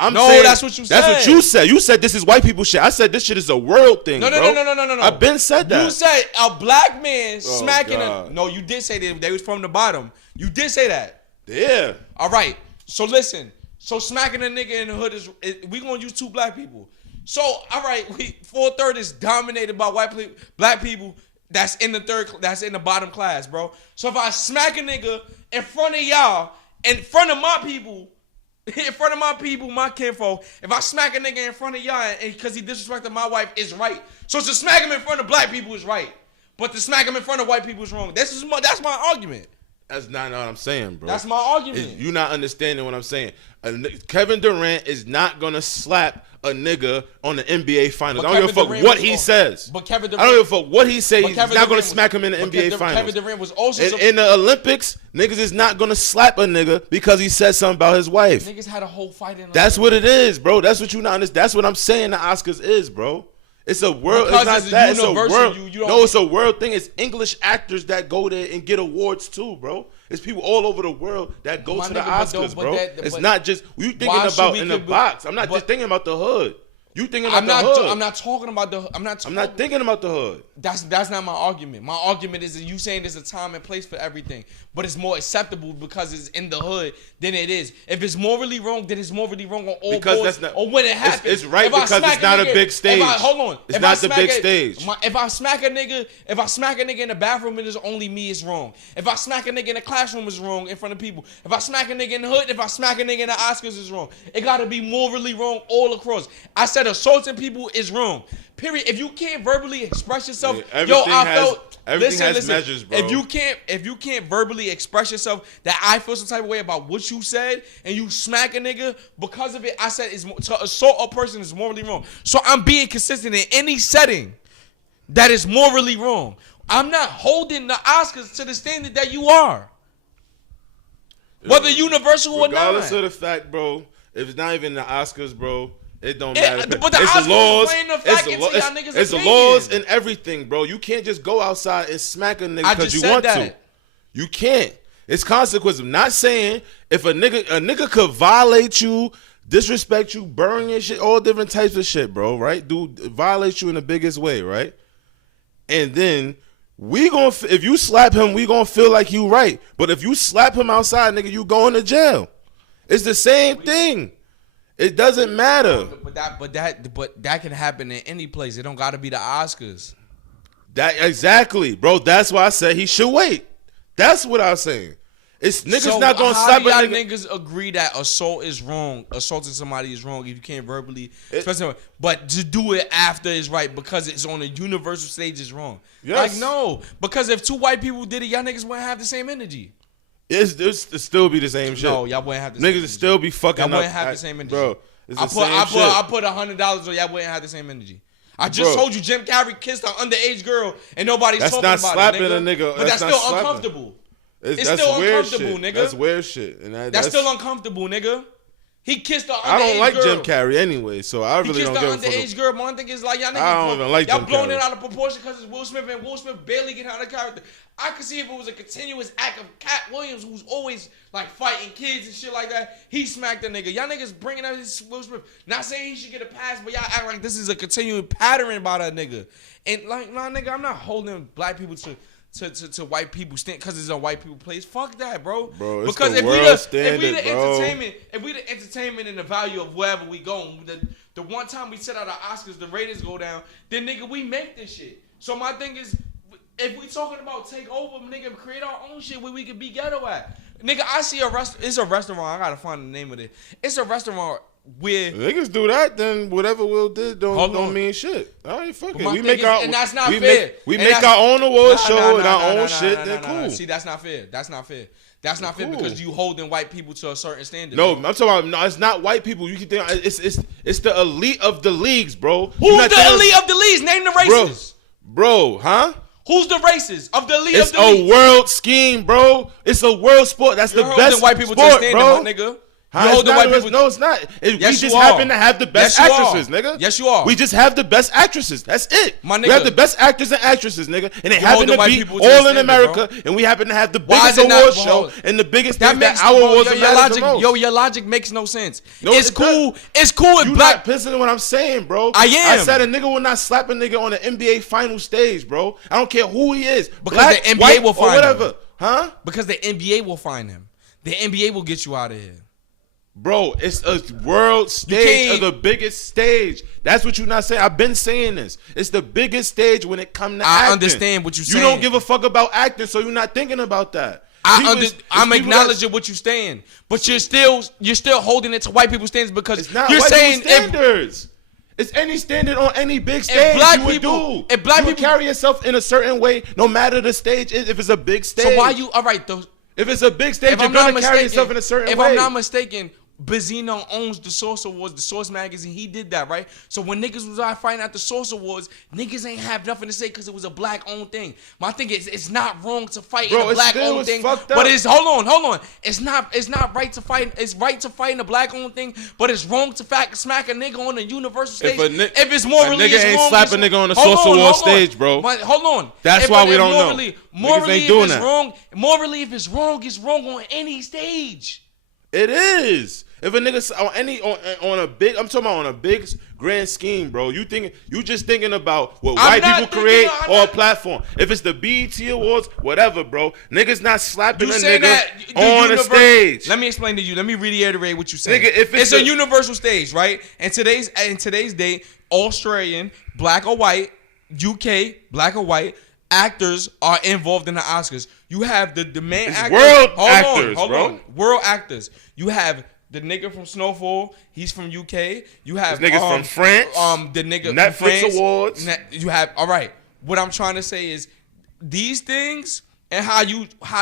what you said. That's what you said. You said this is white people shit. I said this shit is a world thing, bro. No. I've been said that. You said a black man smacking a... No, you did say that they was from the bottom. You did say that. Yeah. All right. So listen. So smacking a nigga in the hood we gonna use 2 black people. So all right, 4/3 is dominated by black people. That's in the bottom class, bro. So if I smack a nigga in front of y'all, in front of my people, my kinfolk, if I smack a nigga in front of y'all because he disrespected my wife, is right. So to smack him in front of black people is right, but to smack him in front of white people is wrong. That's my argument. That's not what I'm saying, bro. That's my argument. You're not understanding what I'm saying. Kevin Durant is not gonna slap a nigga on the NBA Finals. I don't give a fuck what he says. But Kevin Durant, I don't give a fuck what he says. He's not gonna smack him in the NBA Finals. Kevin Durant was also in the Olympics. Niggas is not gonna slap a nigga because he said something about his wife. Niggas had a whole fight in. That's what it is, bro. That's what you not understand. That's what I'm saying. The Oscars is, bro. It's a world. Because it's not that. It's a world. No, it's a world thing. It's English actors that go there and get awards too, bro. It's people all over the world that go to the Oscars, bro. It's not just you thinking about in the box. I'm not just thinking about the hood. You thinking about the hood. I'm not talking about the. I'm not thinking about the hood. That's not my argument. My argument is that you saying there's a time and place for everything, but it's more acceptable because it's in the hood than it is. If it's morally wrong, then it's morally wrong on all because boards. That's not, or when it happens. It's right because it's not a big stage. Hold on. It's not the big stage. If I smack a nigga in the bathroom, it is only me. It's wrong. If I smack a nigga in the classroom, it's wrong in front of people. If I smack a nigga in the hood, if I smack a nigga in the Oscars, it's wrong. It got to be morally wrong all across. I said assaulting people is wrong. Period. If you can't verbally express yourself, everything has measures, bro. If you can't verbally express yourself that I feel some type of way about what you said and you smack a nigga because of it, I said to assault a person is morally wrong. So I'm being consistent in any setting that is morally wrong. I'm not holding the Oscars to the standard that you are. Whether universal or not. Regardless of the fact, bro, if it's not even the Oscars, bro, it don't matter. But the Oscars laws. It's the laws and everything, bro. You can't just go outside and smack a nigga because you want to. You can't. It's consequences. I'm not saying if a nigga could violate you, disrespect you, burn your shit, all different types of shit, bro. Right? Violate you in the biggest way, right? And then if you slap him, we gonna feel like you right. But if you slap him outside, nigga, you going to jail. It's the same thing. It doesn't matter. But that can happen in any place. It don't got to be the Oscars. That exactly, bro. That's why I said he should wait. That's what I was saying. It's niggas not gonna slap a nigga. Niggas agree that assault is wrong. Assaulting somebody is wrong if you can't verbally express it. But to do it after is right because it's on a universal stage is wrong. Yes. Like no, because if 2 white people did it, y'all niggas wouldn't have the same energy. It'll still be the same shit. No, y'all wouldn't have the same energy. Niggas still be fucking up. Y'all wouldn't have the same energy. Bro, I put $100 on y'all wouldn't have the same energy. I just told you Jim Carrey kissed an underage girl and nobody's talking about it. That's not slapping a nigga. But that's still uncomfortable. It's still uncomfortable, nigga. That's weird shit. And that's still uncomfortable, nigga. He kissed the underage girl. I don't like Jim Carrey anyway, so I really don't give a fuck. He kissed the underage girl. My thing is like y'all niggas. I don't even like Jim Carrey. Y'all blowing it out of proportion because it's Will Smith and Will Smith barely get out of character. I could see if it was a continuous act of Cat Williams, who's always like fighting kids and shit like that. He smacked a nigga. Y'all niggas bringing up this Will Smith. Not saying he should get a pass, but y'all act like this is a continuing pattern about a nigga. And like, nah, nigga, I'm not holding black people to white people stand because it's a white people place. Fuck that, bro. Bro, it's because the world standard, bro. If we the entertainment and the value of wherever we go, the one time we set out our Oscars, the ratings go down, then nigga, we make this shit. So my thing is, if we talking about take over, nigga, create our own shit where we can be ghetto at. Nigga, I see it's a restaurant. I gotta find the name of it. It's a restaurant where niggas do that, then whatever Will did don't mean shit. All right, fuck it. We make our and that's not fair. We make our own award show and our own shit. Then cool. See, that's not fair. That's not fair. That's not fair because you holding white people to a certain standard. No, I'm talking about no. It's not white people. You can think it's the elite of the leagues, bro. Who's the elite of the leagues? Name the races, bro. Huh? Who's the races of the elite of the leagues? It's a world scheme, bro. It's a world sport. That's the best white people sport, to standard, bro. My nigga. No, it's not. We just happen to have the best actresses, nigga. Yes, you are. We just have the best actresses. That's it. My nigga. We have the best actors and actresses, nigga. And they happen to be all in America. And we happen to have the biggest award show and the biggest thing that our awards matter the most. Yo, your logic makes no sense. No, it's cool. It's cool if black. You're not pissing on what I'm saying, bro. I am. I said a nigga will not slap a nigga on the NBA final stage, bro. I don't care who he is. Because the NBA will find him. Huh? Because the NBA will find him. The NBA will get you out of here. Bro, it's a world stage of the biggest stage. That's what you're not saying. I've been saying this. It's the biggest stage when it comes to acting. I understand what you're saying. You don't give a fuck about acting, so you're not thinking about that. I'm acknowledging what you're saying, but you're still holding it to white people's standards because it's not you're white saying standards. It's any standard on any big stage you would do. If black people carry yourself in a certain way, no matter the stage is. If it's a big stage, so why you all right? If it's a big stage, you're gonna carry yourself in a certain way. If I'm not mistaken, Benzino owns the Source Awards, the Source magazine. He did that, right? So when niggas was out fighting at the Source Awards, niggas ain't have nothing to say because it was a black-owned thing. My thing is, it's not wrong to fight in a black-owned thing, but it's hold on. It's not right to fight. It's right to fight in a black-owned thing, but it's wrong to smack a nigga on a Universal stage. If it's morally, a nigga it's ain't wrong. Slap a nigga on the Source Awards stage, bro. But hold on. That's why we don't know. Morally, if it's wrong, it's wrong on any stage. It is. If a nigga on a big, I'm talking about on a big grand scheme, bro. You just thinking about what white people create or a platform. If it's the BET Awards, whatever, bro. Niggas not slapping a nigga on a stage. Let me explain to you. Let me reiterate what you said. Nigga, if it's a universal stage, right? And today's date, Australian, black or white, UK, black or white, actors are involved in the Oscars. You have the main actors. World actors, bro. World actors. You have the nigga from Snowfall, he's from UK. You have this niggas from France. The nigga Netflix from France. Awards. You have all right. What I'm trying to say is these things and how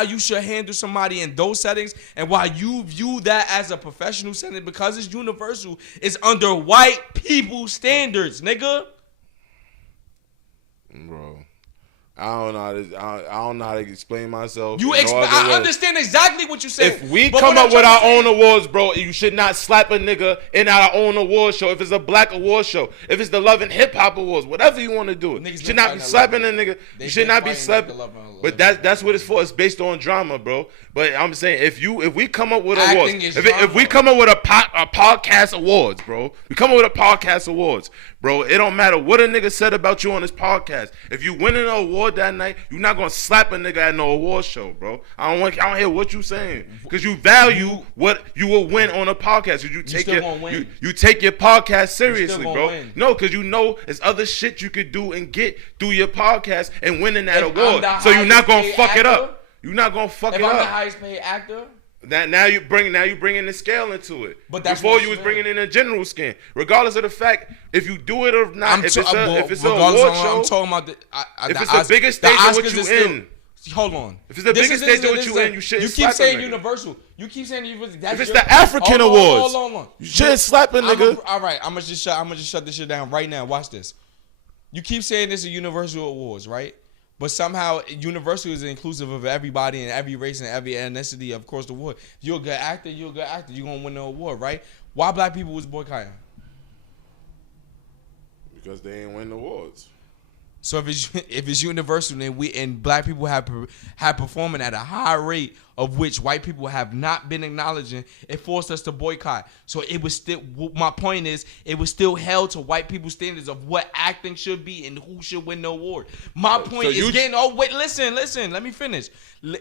you should handle somebody in those settings and why you view that as a professional setting because it's universal is under white people standards, nigga. Bro. I don't know how to explain myself. I understand exactly what you said. If we come up with our own awards, bro, you should not slap a nigga in our own award show. If it's a black award show, if it's the Love and Hip Hop Awards, whatever you want to do, you should not be slapping a nigga. You should not be slapping. But that's what it's for. It's based on drama, bro. But I'm saying if we come up with awards, if we come up with a podcast awards, bro, we come up with a podcast awards, bro. It don't matter what a nigga said about you on this podcast. If you win an award that night, you're not gonna slap a nigga at no award show, bro. I don't hear what you saying because you value what you will win on a podcast. You take your podcast seriously, bro. Win. No, because you know there's other shit you could do and get through your podcast and winning that award. So you're not gonna fuck it up. You're not gonna fuck it up. If I'm the highest paid actor. Now you bringing the scale into it. But that's before you was bringing in a general skin. Regardless of the fact if you do it or not, if it's an award show, I'm talking about if it's the biggest stage of what you in. Hold on. If it's the biggest stage of what you in, you shouldn't slap a nigga. You keep saying universal. You keep saying universal. If it's the African awards, you shouldn't slap a nigga. All right, I'm gonna just shut this shit down right now. Watch this. You keep saying this is universal awards, right? But somehow Universal is inclusive of everybody and every race and every ethnicity, of course, the award. If you're a good actor, you're going to win the award, right? Why black people was boycotting? Because they ain't win the awards. So if it's Universal and black people have performing at a high rate of which white people have not been acknowledging, it forced us to boycott. So it was still, my point is, it was still held to white people's standards of what acting should be and who should win the award. My point is listen, let me finish.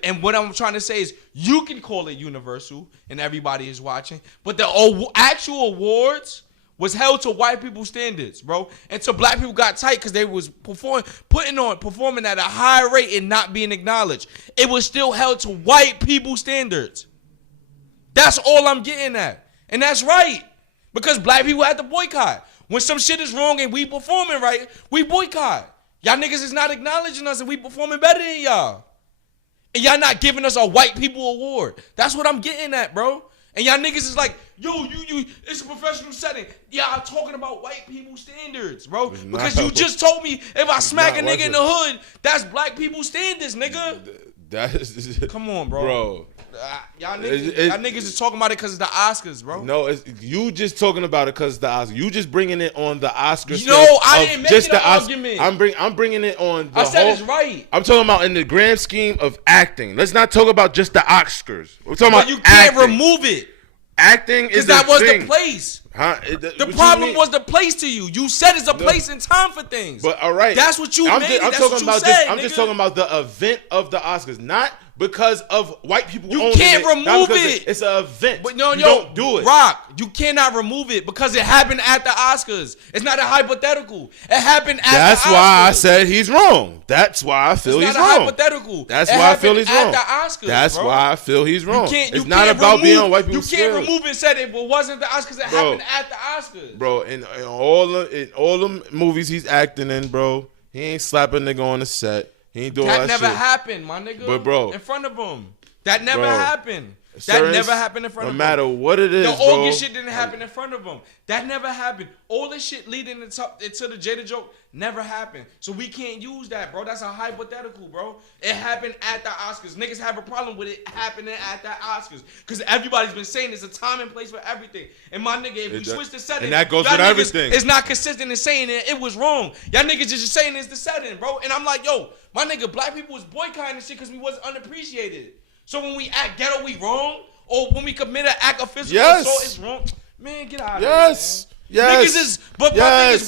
And what I'm trying to say is you can call it Universal and everybody is watching, but the actual awards was held to white people standards, bro. Until black people got tight because they was performing at a high rate and not being acknowledged. It was still held to white people standards. That's all I'm getting at. And that's right. Because black people had to boycott. When some shit is wrong and we performing right, we boycott. Y'all niggas is not acknowledging us and we performing better than y'all. And y'all not giving us a white people award. That's what I'm getting at, bro. And y'all niggas is like, yo, you, it's a professional setting. Yeah, I'm talking about white people standards, bro. Because you just told me if I smack a nigga in the hood, that's black people standards, nigga. Come on, bro. Y'all niggas is talking about it because it's the Oscars, bro. No, you just talking about it because it's the Oscars. You just bringing it on the Oscars. No, I didn't make it an argument. I'm bringing it on the I said it's right. I'm talking about in the grand scheme of acting. Let's not talk about just the Oscars. We're talking about you can't remove it. Acting is that was the place. Huh? The problem was the place to you. You said it's a place and time for things. But all right, that's what you made. That's what you said. I'm just talking about the event of the Oscars, not because of white people. You can't remove it. It's an event. But you don't do it. Rock, you cannot remove it because it happened at the Oscars. It's not a hypothetical. It happened at the Oscars. That's why I said he's wrong. That's why I feel he's wrong. It's not a hypothetical. That's why I feel he's wrong. At the Oscars, That's why I feel he's wrong. It's not about being on white people's You can't remove it and say it wasn't the Oscars. It happened at the Oscars. Bro, in all the movies he's acting in, bro, he ain't slapping a nigga on the set. He ain't doing that shit. That never happened, my nigga. But bro, in front of him. That never happened. That never happened in front of him. No matter what it is, the August shit didn't happen in front of him. That never happened. All this shit leading into the Jada joke never happened. So we can't use that, bro. That's a hypothetical, bro. It happened at the Oscars. Niggas have a problem with it happening at the Oscars. Because everybody's been saying there's a time and place for everything. And my nigga, if we switch the setting, and that goes with everything. It's not consistent in saying it was wrong. Y'all niggas just saying it's the setting, bro. And I'm like, yo, my nigga, black people was boycotting this shit because we wasn't unappreciated. So when we act ghetto, we wrong? Or when we commit an act of physical assault, it's wrong? Man, get out of here, man. Yes. Niggas is, but my thing is,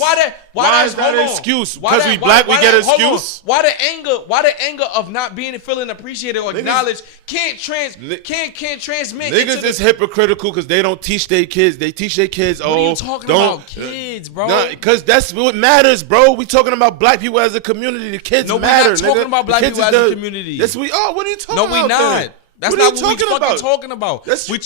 why is that an excuse? Because we black, we get an excuse? Why the anger of not feeling appreciated or acknowledged can't transmit? Niggas is hypocritical because they don't teach their kids. They teach their kids, what are you talking about kids, bro? Because that's what matters, bro. We talking about black people as a community. The kids matter, nigga. We're not talking about black people as a community. Yes, we are. What are you talking about? No, we not. Then? That's not what we fucking talking about. We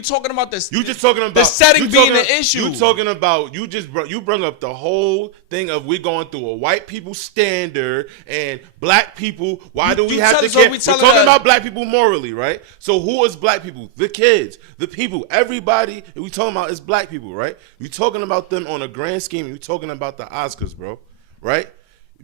talking about this. You just talking about the setting being the issue. You talking about you brought up the whole thing of we going through a white people standard and black people. Why do we have to care? We're talking about black people morally, right? So who is black people? The kids, the people, everybody. We talking about is black people, right? We talking about them on a grand scheme. You talking about the Oscars, bro, right?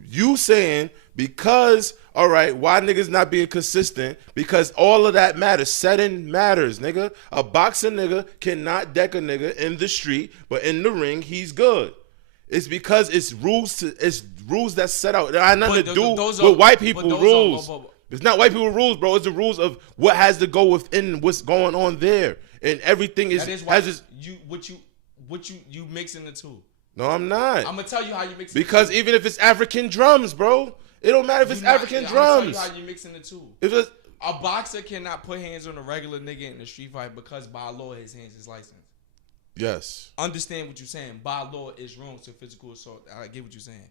You saying because. All right, why niggas not being consistent? Because all of that matters. Setting matters, nigga. A boxing nigga cannot deck a nigga in the street, but in the ring, he's good. It's because it's rules that's set out. It had nothing to do with white people rules. It's not white people rules, bro. It's the rules of what has to go within what's going on there. And everything is you mixing the two. No, I'm not. I'm gonna tell you how you mix it. Because even if it's African drums, bro. It don't matter if it's African drums. I'm tell you how you mixing the two. A boxer cannot put hands on a regular nigga in a street fight because by law his hands is licensed. Yes. Understand what you're saying. By law it's wrong to physical assault. I get what you're saying.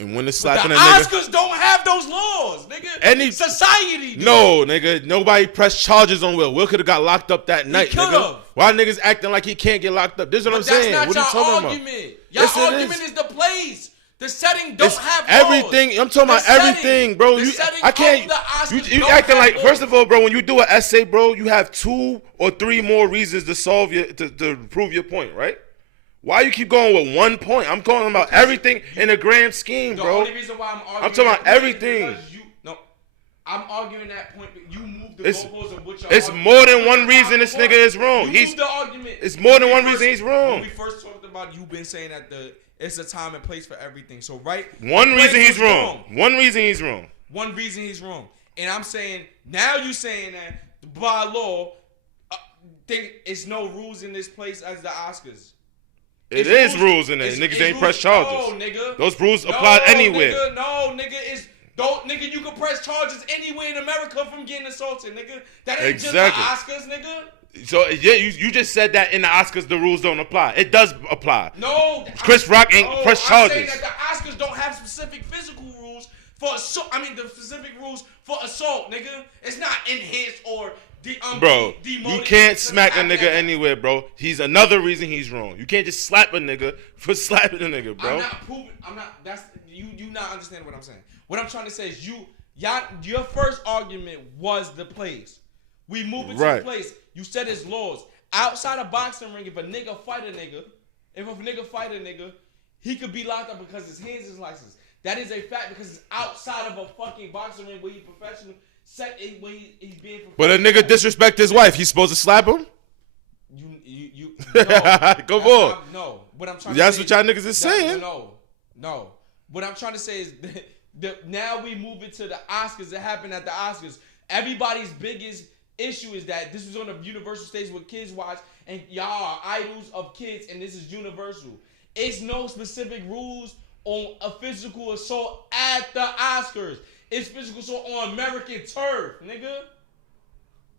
And when it's slapping the a nigga, Oscars don't have those laws, nigga. Society. Dude. No, nigga. Nobody pressed charges on Will. Will could have got locked up that night, nigga. Why niggas acting like he can't get locked up? This is what I'm saying. That's not what your argument. Your argument is the place. The setting don't have everything. Laws. I'm talking about everything, bro. I can't. You acting like laws. First of all, bro. When you do an essay, bro, you have 2 or 3 more reasons to solve to prove your point, right? Why you keep going with 1 point? I'm talking about everything in a grand scheme, bro. The only reason why I'm talking about everything. I'm arguing that point, but you moved the goalposts of which it's more than one reason this nigga is wrong. You moved the argument. It's more than one reason he's wrong. When we first talked about, you've been saying that it's a time and place for everything. So one reason he's wrong. One reason he's wrong. One reason he's wrong. And I'm saying now you saying that by law, it's no rules in this place as the Oscars. It is rules in there. Niggas ain't press charges. No, nigga. Those rules apply anywhere. Nigga, you can press charges anywhere in America from getting assaulted, nigga. That ain't just the Oscars, nigga. So yeah, you just said that in the Oscars the rules don't apply. It does apply. No, Chris Rock ain't press charges. I'm saying that the Oscars don't have specific physical rules for assault. The specific rules for assault, nigga. It's not enhanced or bro, you can't smack a nigga anywhere, bro. He's another reason he's wrong. You can't just slap a nigga for slapping a nigga, bro. I'm not. That's you not understand what I'm saying. What I'm trying to say is your first argument was the place. We move it to the place. You said it's laws. Outside a boxing ring, if a nigga fight a nigga, he could be locked up because his hands is licensed. That is a fact because it's outside of a fucking boxing ring where he's professional. Where he's being professional. But a nigga disrespect his wife, he's supposed to slap him? No. Go on. No. What I'm trying that's to what say y'all niggas is saying. No. What I'm trying to say is now we move it to the Oscars. It happened at the Oscars. Everybody's biggest issue is that this is on a universal stage where kids watch, and y'all are idols of kids, and this is universal. It's no specific rules on a physical assault at the Oscars. It's physical assault on American turf, nigga.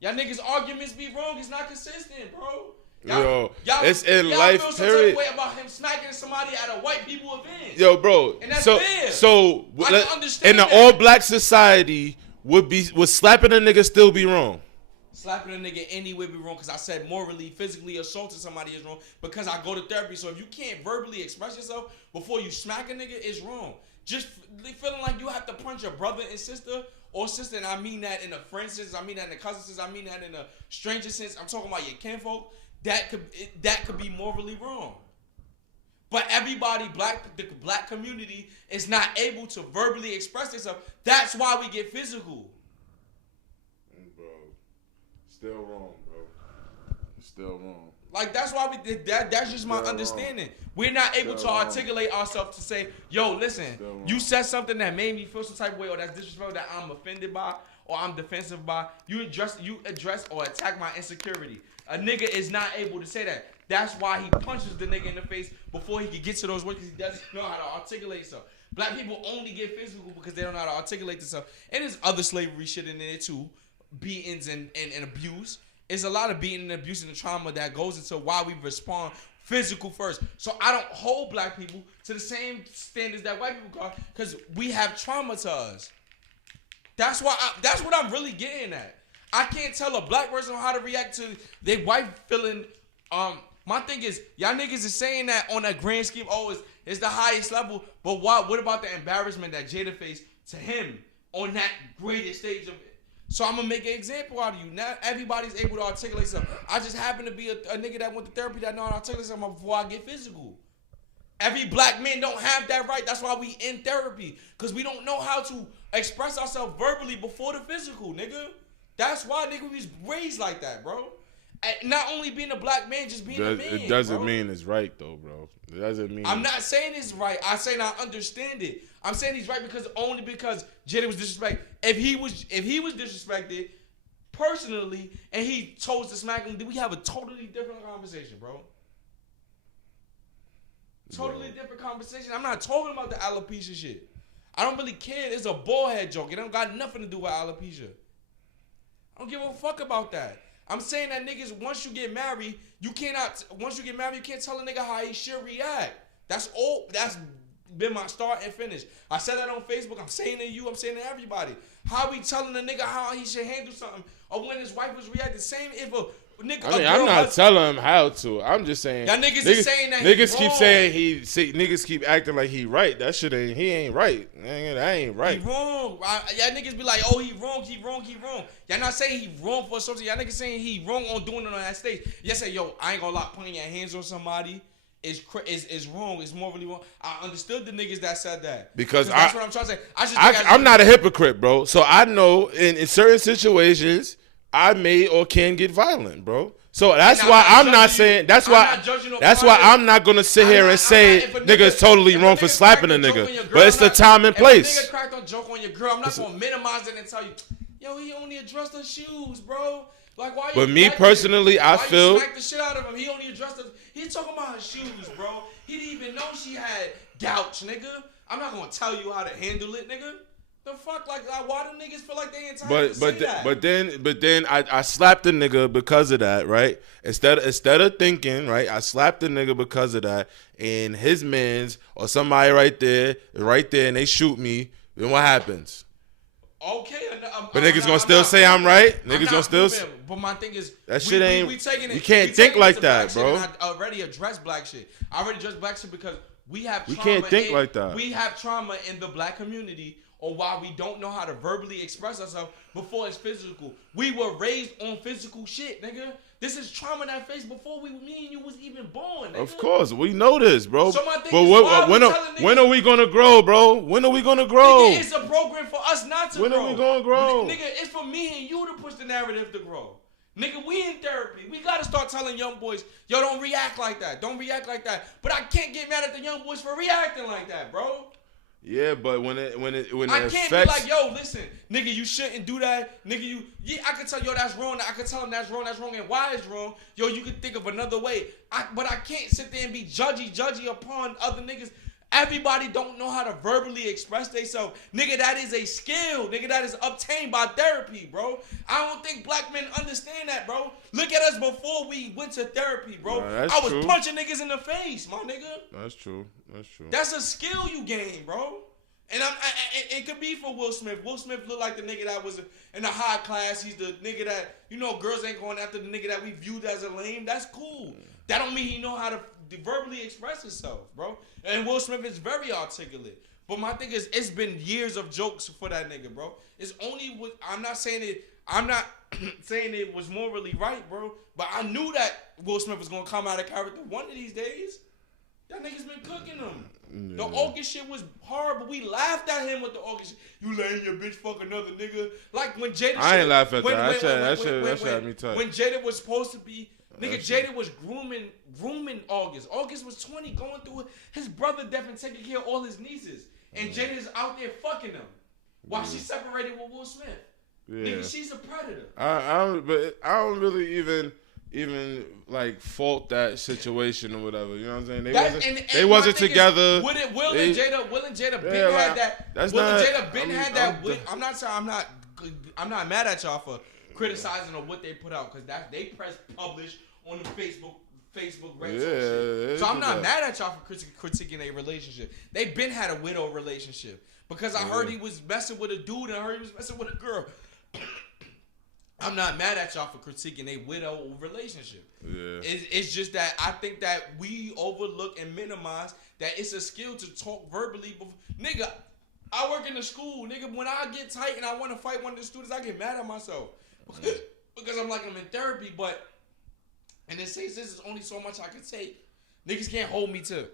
Y'all niggas' arguments be wrong. It's not consistent, bro. Y'all it's in life, feel some period. type of way about him smacking somebody at a white people event. Yo, bro. And that's fair. So I can understand in an that. all-black society, would slapping a nigga still be wrong? Slapping a nigga anyway be wrong because I said morally, physically assaulting somebody is wrong because I go to therapy. So if you can't verbally express yourself before you smack a nigga, it's wrong. Just feeling like you have to punch your brother and sister, and I mean that in a friend sense, I mean that in a cousin sense, I mean that in a stranger sense. I'm talking about your kinfolk. That could be morally wrong. But everybody, the black community is not able to verbally express themselves. That's why we get physical. Bro, still wrong, bro. Still wrong. Like, that's why we did that. That's just my understanding. Wrong. We're not able to articulate ourselves to say, yo, listen, you said something that made me feel some type of way, or that's disrespectful, that I'm offended by, or I'm defensive by. You address or attack my insecurity. A nigga is not able to say that. That's why he punches the nigga in the face before he can get to those words, because he doesn't know how to articulate himself. Black people only get physical because they don't know how to articulate themselves. And there's other slavery shit in there too. Beatings and abuse. It's a lot of beating and abuse and the trauma that goes into why we respond physical first. So I don't hold black people to the same standards that white people are, because we have trauma to us. That's what I'm really getting at. I can't tell a black person how to react to their wife feeling. My thing is, y'all niggas is saying that on a grand scheme, it's the highest level. But what about the embarrassment that Jada faced to him on that greatest stage of it? So I'm gonna make an example out of you. Now everybody's able to articulate something. I just happen to be a nigga that went to therapy that know how to articulate something before I get physical. Every black man don't have that right. That's why we in therapy, because we don't know how to express ourselves verbally before the physical, nigga. That's why nigga we was raised like that, bro. And not only being a black man, just being a man. It doesn't mean it's right though, bro. It doesn't mean. I'm not saying it's right. I'm saying I understand it. I'm saying he's right because Jada was disrespected. If he was disrespected personally and he chose to smack him, then we have a totally different conversation, bro. Totally different conversation. I'm not talking about the alopecia shit. I don't really care. It's a bald head joke. It don't got nothing to do with alopecia. I don't give a fuck about that. I'm saying that niggas, once you get married, you can't tell a nigga how he should react. That's all. That's been my start and finish. I said that on Facebook. I'm saying to you. I'm saying to everybody. How we telling a nigga how he should handle something, or when his wife was reacting? Same if a nigga. I mean, I'm not telling him how to. I'm just saying. Y'all niggas is saying that niggas keep saying niggas keep acting like he right. That shit ain't. He ain't right. That ain't right. He wrong. Y'all niggas be like, oh, he wrong. Y'all not saying he wrong for something. Y'all niggas saying he wrong on doing it on that stage. Y'all say, yo, I ain't gonna lie, putting your hands on somebody is wrong. It's morally wrong. I understood the niggas that said that because that's what I'm trying to say. I'm not a hypocrite, bro. So I know in certain situations I may or can get violent, bro. So that's why I'm not saying. That's why I'm not gonna sit here and say nigga's totally wrong for slapping a nigga. But it's the time and place. If a nigga cracked a joke on your girl, I'm not gonna minimize it and tell you, yo, he only addressed her shoes, bro. Like, why? But me personally, I feel. You smack the shit out of him. He only addressed her. He's talking about her shoes, bro. He didn't even know she had gout, nigga. I'm not gonna tell you how to handle it, nigga. The fuck, like why do niggas feel like they entitled to say that? But then I slapped the nigga because of that, right? Instead of thinking, right, I slapped the nigga because of that, and his mans or somebody right there, and they shoot me. Then what happens? Okay, but niggas gonna still say I'm right. Niggas gonna still. But my thing is, that shit ain't. We taking it. You can't think like that, bro. I already addressed black shit. I already addressed black shit because we have. We can't think like that. We have trauma in the black community, or why we don't know how to verbally express ourselves before it's physical. We were raised on physical shit, nigga. This is trauma that faced before me and you was even born, nigga. Of course, we know this, bro. So my thing but when are we gonna grow, bro? When are we gonna grow? Nigga, it's a program for us not to grow. When are we gonna grow? Nigga, it's for me and you to push the narrative to grow. Nigga, we in therapy. We gotta start telling young boys, yo, don't react like that. Don't react like that. But I can't get mad at the young boys for reacting like that, bro. Yeah, but when it I affects, can't be like, yo, listen, nigga, you shouldn't do that. Nigga, I can tell, yo, that's wrong. I can tell him that's wrong, and why it's wrong. Yo, you can think of another way. But I can't sit there and be judgy upon other niggas. Everybody don't know how to verbally express themselves. Nigga, that is a skill. Nigga, that is obtained by therapy, bro. I don't think black men understand that, bro. Look at us before we went to therapy, bro. I was punching niggas in the face, my nigga. That's true. That's a skill you gain, bro. And it could be for Will Smith. Will Smith looked like the nigga that was in the high class. He's the nigga that, girls ain't going after the nigga that we viewed as a lame. That's cool. That don't mean he know how to verbally express himself, bro. And Will Smith is very articulate. But my thing is, it's been years of jokes for that nigga, bro. It's only I'm not saying it was morally right, bro. But I knew that Will Smith was gonna come out of character one of these days. That nigga's been cooking them. Yeah. The August shit was horrible. We laughed at him with the August shit. You letting your bitch fuck another nigga. Like when Jada. I ain't laugh at that. That shit had me tight. When Jada was supposed to be. Nigga, Jada was grooming August. August was 20, going through his brother death and taking care of all his nieces. And Jada's out there fucking them. While she separated with Will Smith. Yeah. Nigga, she's a predator. I don't really even like fault that situation or whatever. You know what I'm saying? They wasn't together. Will and Jada Ben had that. Jada Ben had that. I'm not mad at y'all for criticizing of what they put out because they press publish on the Facebook shit. So I'm not mad at y'all for critiquing a relationship. They been had a widow relationship because I heard he was messing with a dude and I heard he was messing with a girl. I'm not mad at y'all for critiquing a widow relationship. Yeah. It's just that I think that we overlook and minimize that it's a skill to talk verbally. Nigga, I work in the school. Nigga, when I get tight and I want to fight one of the students, I get mad at myself. Because I'm in therapy, but in this case, this is only so much I can take. Niggas can't hold me to.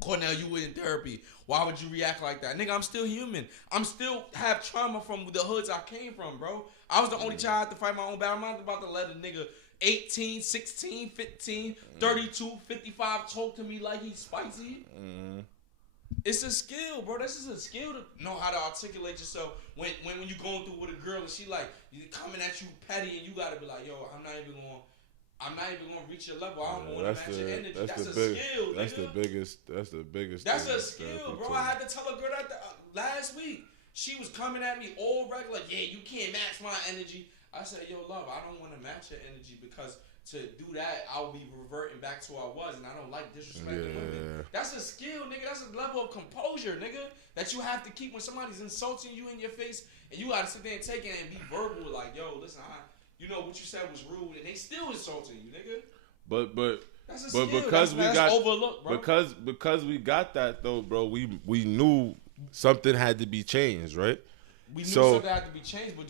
Cornell, you were in therapy. Why would you react like that? Nigga, I'm still human. I'm still have trauma from the hoods I came from, bro. I was the only child to fight my own battle. I'm not about to let a nigga 18, 16, 15, 32, 55 talk to me like he's spicy. It's a skill, bro. This is a skill to know how to articulate yourself when you going through with a girl and she like coming at you petty and you gotta be like, yo, I'm not even gonna reach your level. I don't want to match your energy. That's a skill, That's the biggest. That's a skill, bro. I had to tell a girl that last week. She was coming at me all regular, like, yeah, you can't match my energy. I said, yo, love, I don't want to match your energy because to do that, I'll be reverting back to who I was, and I don't like disrespecting women. That's a skill, nigga. That's a level of composure, nigga, that you have to keep when somebody's insulting you in your face, and you gotta sit there and take it and be verbal, like, yo, listen, what you said was rude, and they still insulting you, nigga. But that's a skill. Because that's overlooked, bro. Because we got that though, bro. We knew something had to be changed, right? We knew something had to be changed, but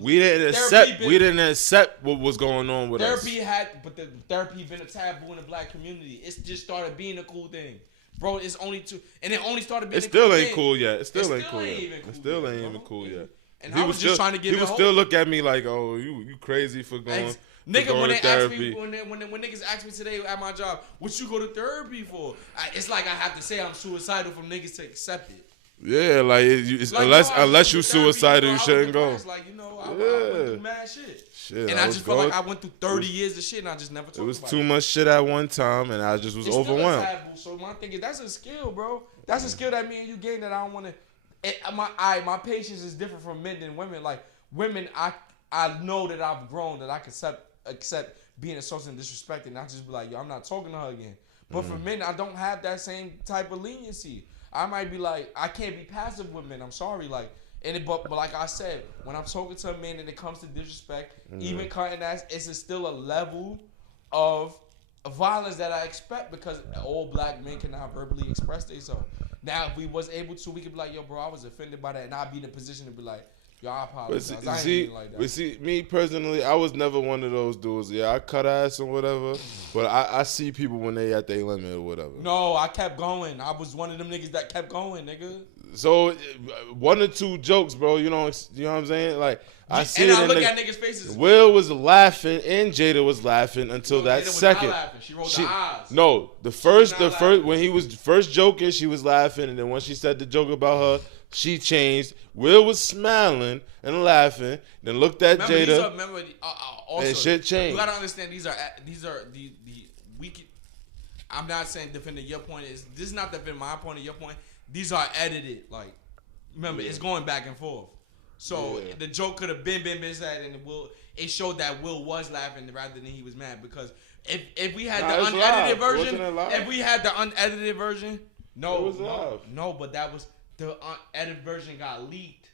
we didn't accept what was going on with us. The therapy been a taboo in the black community. It's just started being a cool thing, bro. It's only two, and it only started being. It still ain't cool yet. It still ain't even cool yet. And I was just trying to get. He would still look at me like, "Oh, you crazy for going." Nigga, when they ask me, when niggas ask me today at my job, what you go to therapy for? It's like I have to say I'm suicidal for niggas to accept it. Yeah, like, unless you suicidal, you shouldn't go. Like, I went through mad shit. And I just felt like I went through 30 years of shit and I just never talked about it. It was too much shit at one time and I just was overwhelmed. So my thing is, that's a skill, bro. That's a skill that me and you gain that I don't want to. My patience is different from men than women. Like, women, I know that I've grown, that I can accept being insulted and disrespected and not just be like, yo, I'm not talking to her again. But for men, I don't have that same type of leniency. I might be like, I can't be passive with men. I'm sorry, like, but like I said, when I'm talking to a man and it comes to disrespect, even cutting ass, it's still a level of violence that I expect because all black men cannot verbally express themselves. Now, if we was able to, we could be like, yo, bro, I was offended by that, and I'd be in a position to be like, yo, I apologize. I ain't even like that. But see, me personally, I was never one of those dudes. Yeah, I cut ass or whatever, but I see people when they at their limit or whatever. No, I kept going. I was one of them niggas that kept going, nigga. So one or two jokes, bro. You know what I'm saying? Like I see and it. I in look the, at niggas' faces. Will was laughing and Jada was laughing until that Jada was second. not laughing. She rolled the eyes. No, the first when he was first joking, she was laughing, and then when she said the joke about her, she changed. Will was smiling and laughing, then looked at Jada. Also, and shit changed. You gotta understand these are the weak. I'm not saying defending your point. This is not defending my point or your point. These are edited. Like, remember, it's going back and forth. So the joke could have been said, and it showed that Will was laughing rather than he was mad. Because if we had the unedited version, no, but that was the unedited version got leaked.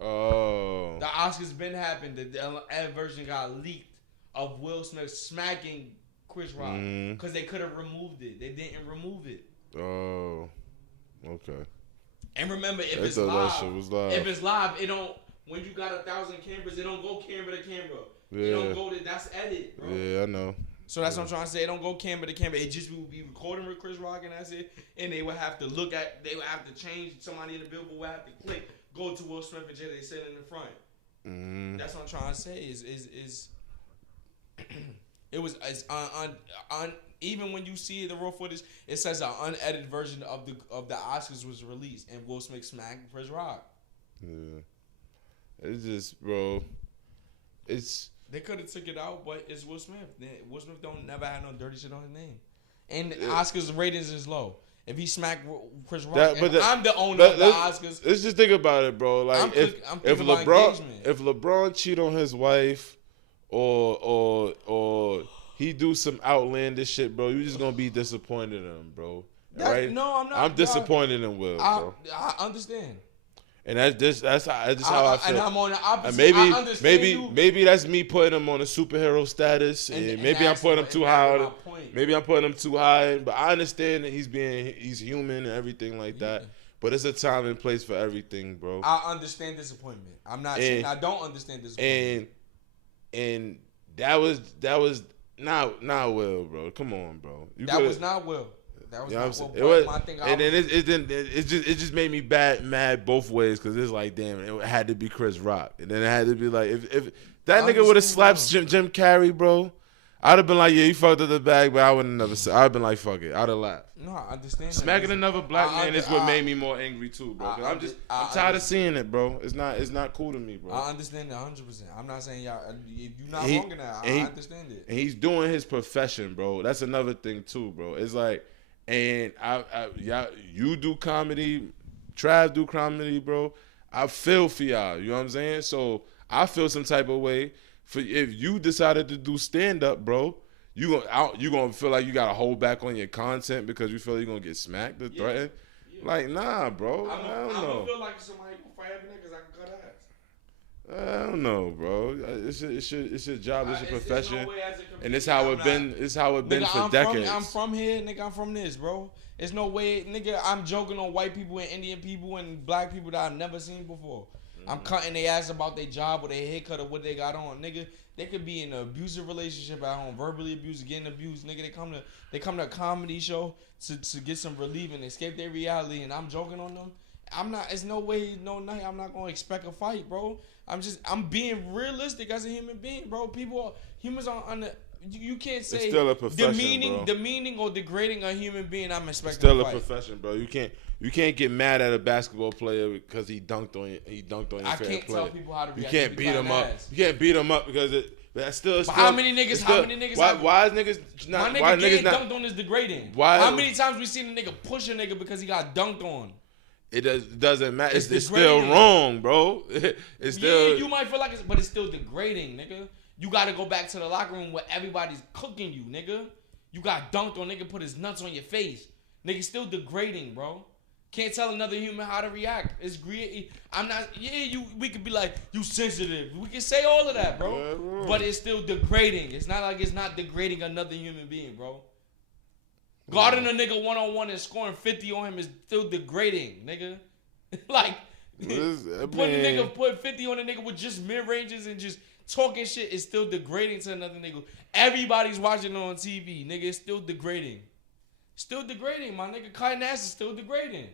Oh, the Oscars been happened. The unedited version got leaked of Will Smith smacking Chris Rock because they could have removed it. They didn't remove it. Oh, okay. And remember, if it's live, it don't. When you got 1,000 cameras, it don't go camera to camera. Yeah. It don't go to. That's edit, bro. Yeah, I know. So that's what I'm trying to say. It don't go camera to camera. It just will be recording with Chris Rock and that's it. And they would have to they would have to change. Somebody in the billboard would have to click, go to Will Smith and Jada. They sit in the front. Mm-hmm. That's what I'm trying to say. Even when you see the raw footage, it says an unedited version of the Oscars was released, and Will Smith smacked Chris Rock. Yeah, it's just, bro. They could have took it out, but it's Will Smith. Will Smith never had no dirty shit on his name, and Oscars ratings is low. If he smacked Chris Rock, I'm the owner of the Oscars. Let's just think about it, bro. Like if LeBron cheat on his wife, or he do some outlandish shit, bro, you just gonna be disappointed in him, bro. Right? No, I'm not. I'm disappointed in Will, bro. I understand. And that's how I feel. And I'm on the opposite. And maybe that's me putting him on a superhero status, and maybe I'm putting him too high. Maybe I'm putting him too high. But I understand that he's human and everything like that. But it's a time and place for everything, bro. I understand disappointment. I'm not saying I don't understand disappointment. And that was not Will, bro. Come on, bro. That was not Will. That was not Will. It was, my thing. And then it just made me mad both ways because it's like, damn, it had to be Chris Rock, and then it had to be like if that nigga would have slapped Jim Carrey, bro, I'd have been like, yeah, you fucked up the bag, but I would have never said. I'd have been like, fuck it, I'd have laughed. No, I understand. Smacking another black man is what made me more angry too, bro. I'm tired of seeing it, bro. It's not cool to me, bro. I understand that 100%. I'm not saying y'all. You're not wrong in that. I understand it. And he's doing his profession, bro. That's another thing too, bro. It's like. And you do comedy, Trav do comedy, bro. I feel for y'all, you know what I'm saying? So I feel some type of way for if you decided to do stand up, bro. You gonna feel like you gotta hold back on your content because you feel you're gonna get smacked or threatened. Yeah. Like nah, bro. I don't know. I don't feel like somebody gonna fight every nigga 'cause I can cut ass. I don't know, bro. It's your job, it's your profession, and it's how it been. It's how it been for decades. I'm from here, nigga. I'm from this, bro. There's no way, nigga. I'm joking on white people and Indian people and black people that I've never seen before. Mm-hmm. I'm cutting their ass about their job or their haircut or what they got on, nigga. They could be in an abusive relationship at home, verbally abused, getting abused, nigga. They come to a comedy show to get some relief and escape their reality, and I'm joking on them. It's no way, no night. I'm not gonna expect a fight, bro. I'm being realistic as a human being, bro. Humans are on the. You can't say it's still a profession, the meaning or degrading a human being. I'm expecting. It's still a profession, bro. You can't get mad at a basketball player because he dunked on your I can't tell people how to react. You can't beat him up. You can't beat him up because that's still. How many niggas? Why is niggas not? My nigga getting dunked on is degrading. Why? How many times we seen a nigga push a nigga because he got dunked on? It doesn't matter. It's still wrong, bro. It's still. Yeah, you might feel like but it's still degrading, nigga. You gotta go back to the locker room where everybody's cooking you, nigga. You got dunked on, nigga, put his nuts on your face. Nigga, still degrading, bro. Can't tell another human how to react. It's greedy. We could be like, you sensitive. We can say all of that, bro. Yeah, bro. But it's still degrading. It's not like it's not degrading another human being, bro. Guarding a nigga one-on-one and scoring 50 on him is still degrading, nigga. Like, put 50 on a nigga with just mid-ranges and just talking shit is still degrading to another nigga. Everybody's watching on TV, nigga. It's still degrading. Still degrading, my nigga. Cutting ass is still degrading.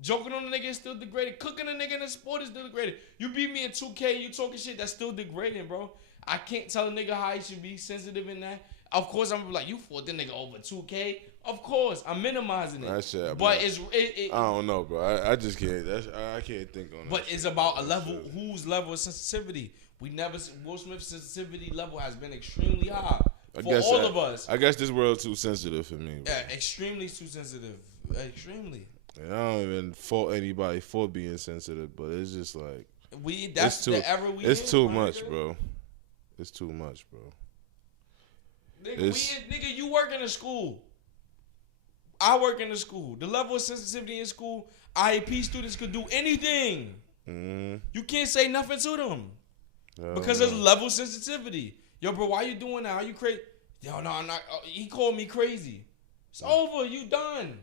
Joking on a nigga is still degraded. Cooking a nigga in a sport is still degraded. You beat me in 2K, you talking shit, that's still degrading, bro. I can't tell a nigga how he should be sensitive in that. Of course, I'm gonna be like, you fought the nigga over 2K. Of course, I'm minimizing it. That shit, but I don't know, bro. I just can't. I can't think on that. But it's about a level, whose level of sensitivity. Will Smith's sensitivity level has been extremely high for all of us. I guess this world's too sensitive for me, bro. Yeah, extremely too sensitive. Extremely. And I don't even fault anybody for being sensitive, but it's just like that's the era we It's in, too much, bro. It's too much, bro. Nigga, you work in a school. I work in a school. The level of sensitivity in school, IEP students could do anything. Mm-hmm. You can't say nothing to them because there's level of sensitivity. Yo, bro, why you doing that? Are you crazy? Yo, no, I'm not. He called me crazy. It's over. You done.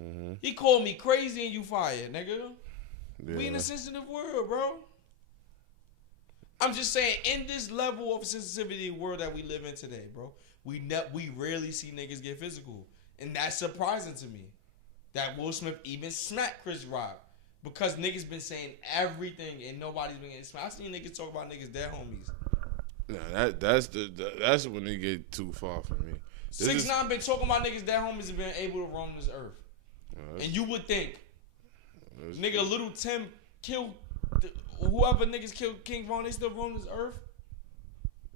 Mm-hmm. He called me crazy and you fired, nigga. Yeah. We in a sensitive world, bro. I'm just saying, in this level of sensitivity world that we live in today, bro, we rarely see niggas get physical. And that's surprising to me. That Will Smith even smacked Chris Rock. Because niggas been saying everything and nobody's been getting smacked. I seen niggas talk about niggas dead homies. Nah, that's when they get too far for me. 6ix9ine been talking about niggas dead homies and been able to roam this earth. And you would think, nigga, Little Tim killed whoever niggas killed King Von, they still roam this earth.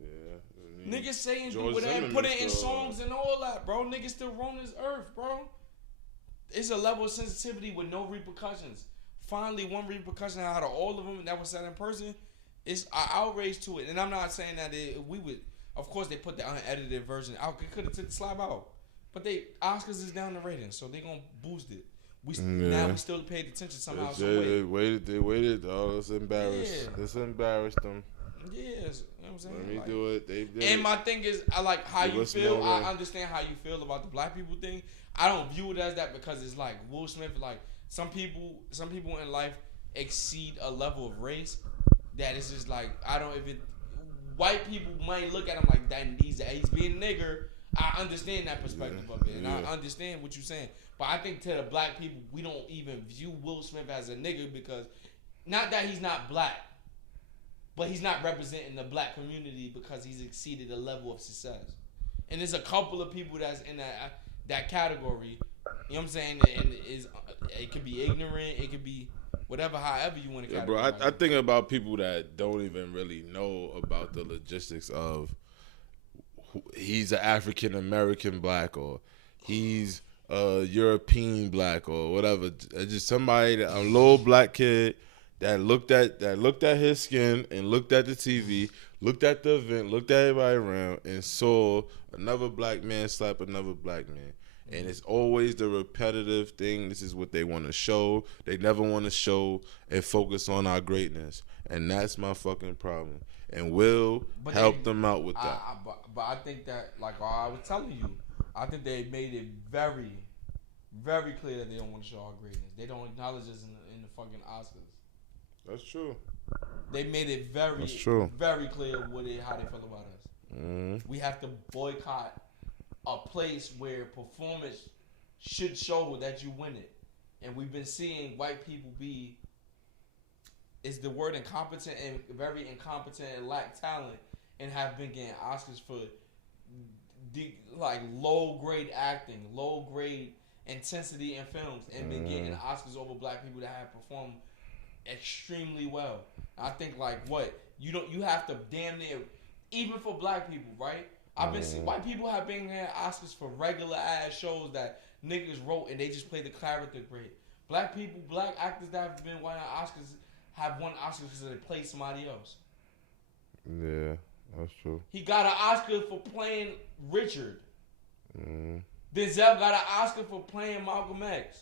Yeah. Niggas saying do whatever and put it in songs and all that, bro. Niggas still roam this earth, bro. It's a level of sensitivity with no repercussions. Finally, one repercussion out of all of them that was said in person is an outrage to it. And I'm not saying that we would. Of course, they put the unedited version out. They could have took the slap out. But Oscars is down the ratings, so they gonna boost it. Now we still paid attention somehow. They waited. Oh, it's embarrassed. Yeah. It's embarrassed them. Yes, you know what I'm saying. Let me do it. They did and my thing is, I like how you feel. I understand how you feel about the black people thing. I don't view it as that because it's like Will Smith. Like some people in life exceed a level of race that it's just like I don't. If it white people might look at him like that, he's being a nigger. I understand that perspective of it, and I understand what you're saying. But I think to the black people, we don't even view Will Smith as a nigga because, not that he's not black, but he's not representing the black community because he's exceeded a level of success. And there's a couple of people that's in that category. You know what I'm saying? And it could be ignorant, it could be whatever, however you want to categorize. Bro, I think about people that don't even really know about the logistics of he's an African American black or he's a European black or whatever. Just somebody, a little black kid that looked at his skin and looked at the TV, looked at the event, looked at everybody around, and saw another black man slap another black man. And it's always the repetitive thing. This is what they want to show. They never want to show and focus on our greatness. And that's my fucking problem. And Will help them out with that. But I think that, like I was telling you, I think they made it very, very clear that they don't want to show our greatness. They don't acknowledge us in the fucking Oscars. That's true. They made it very, very clear how they feel about us. Mm-hmm. We have to boycott a place where performance should show that you win it. And we've been seeing white people be, is the word incompetent and very incompetent and lack talent and have been getting Oscars for like low grade acting, low grade intensity in films and been getting Oscars over black people that have performed extremely well. I think like you have to damn near, even for black people, right? I've been seeing white people have been getting Oscars for regular ass shows that niggas wrote and they just play the character great. Black people, black actors that have been winning Oscars have won Oscars because they played somebody else. Yeah, that's true. He got an Oscar for playing Richard. Denzel got an Oscar for playing Malcolm X.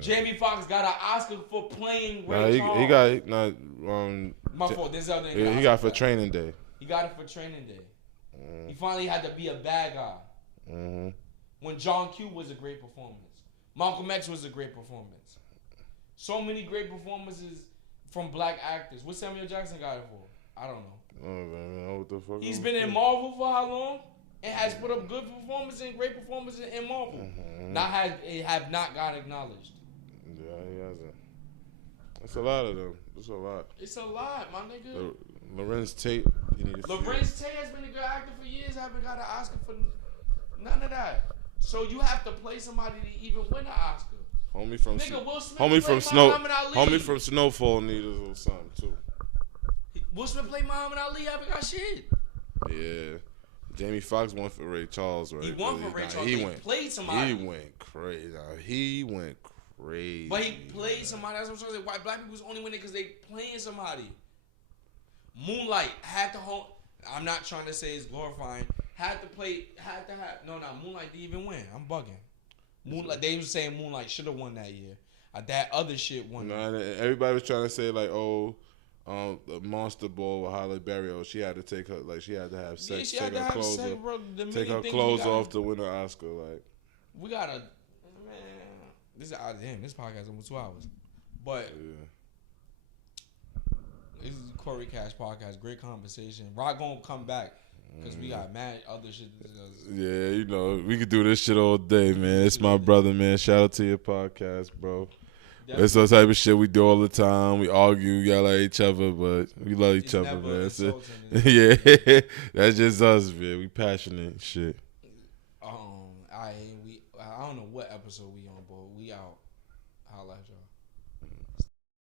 Jamie Foxx got an Oscar for playing Ray Charles. He got my fault. Denzel didn't get he got for Training Day. He got it for Training Day. He finally had to be a bad guy. When John Q was a great performance. Malcolm X was a great performance. So many great performances from black actors. What Samuel Jackson got it for? I don't know. Oh, man, what the fuck? He's been in Marvel for how long? It has put up good performances and great performances in Marvel. It have not got acknowledged. Yeah, he hasn't. That's a lot of them. That's a lot. It's a lot, my nigga. Lorenz Tate. Lorenz Tate has been a good actor for years. Haven't got an Oscar for none of that. So you have to play somebody to even win an Oscar. Homie from Will Smith homie from Snow. Muhammad Ali. Homie from Snowfall needed a little something too. Will Smith played Muhammad Ali. Haven't got shit. Yeah. Jamie Foxx won for Ray Charles, right? He won for Ray Charles. He played somebody. He went crazy. He went crazy. But he played somebody. That's what I'm trying to say. White black people's only winning because they playing somebody. Moonlight had to hold. I'm not trying to say it's glorifying. Had to have. No, Moonlight didn't even win. I'm bugging. Moonlight. They was saying Moonlight should have won that year. That other shit won. Everybody was trying to say like, the Monster Ball with Halle Berry. She had to take her, like she had to have sex, take her clothes off, take her clothes off to win an Oscar. Like we gotta, man. This is out of him. This podcast is almost 2 hours, but this is Cory Cash podcast. Great conversation. Rock gonna come back because we got mad other shit to discuss. Yeah, you know we could do this shit all day, man. It's my brother, man. Shout out to your podcast, bro. Definitely. It's the type of shit we do all the time. We argue, yell at each other, but we love each other, man. Yeah, that's just us, man. We passionate and shit. I don't know what episode we on, but we out. Holla at y'all.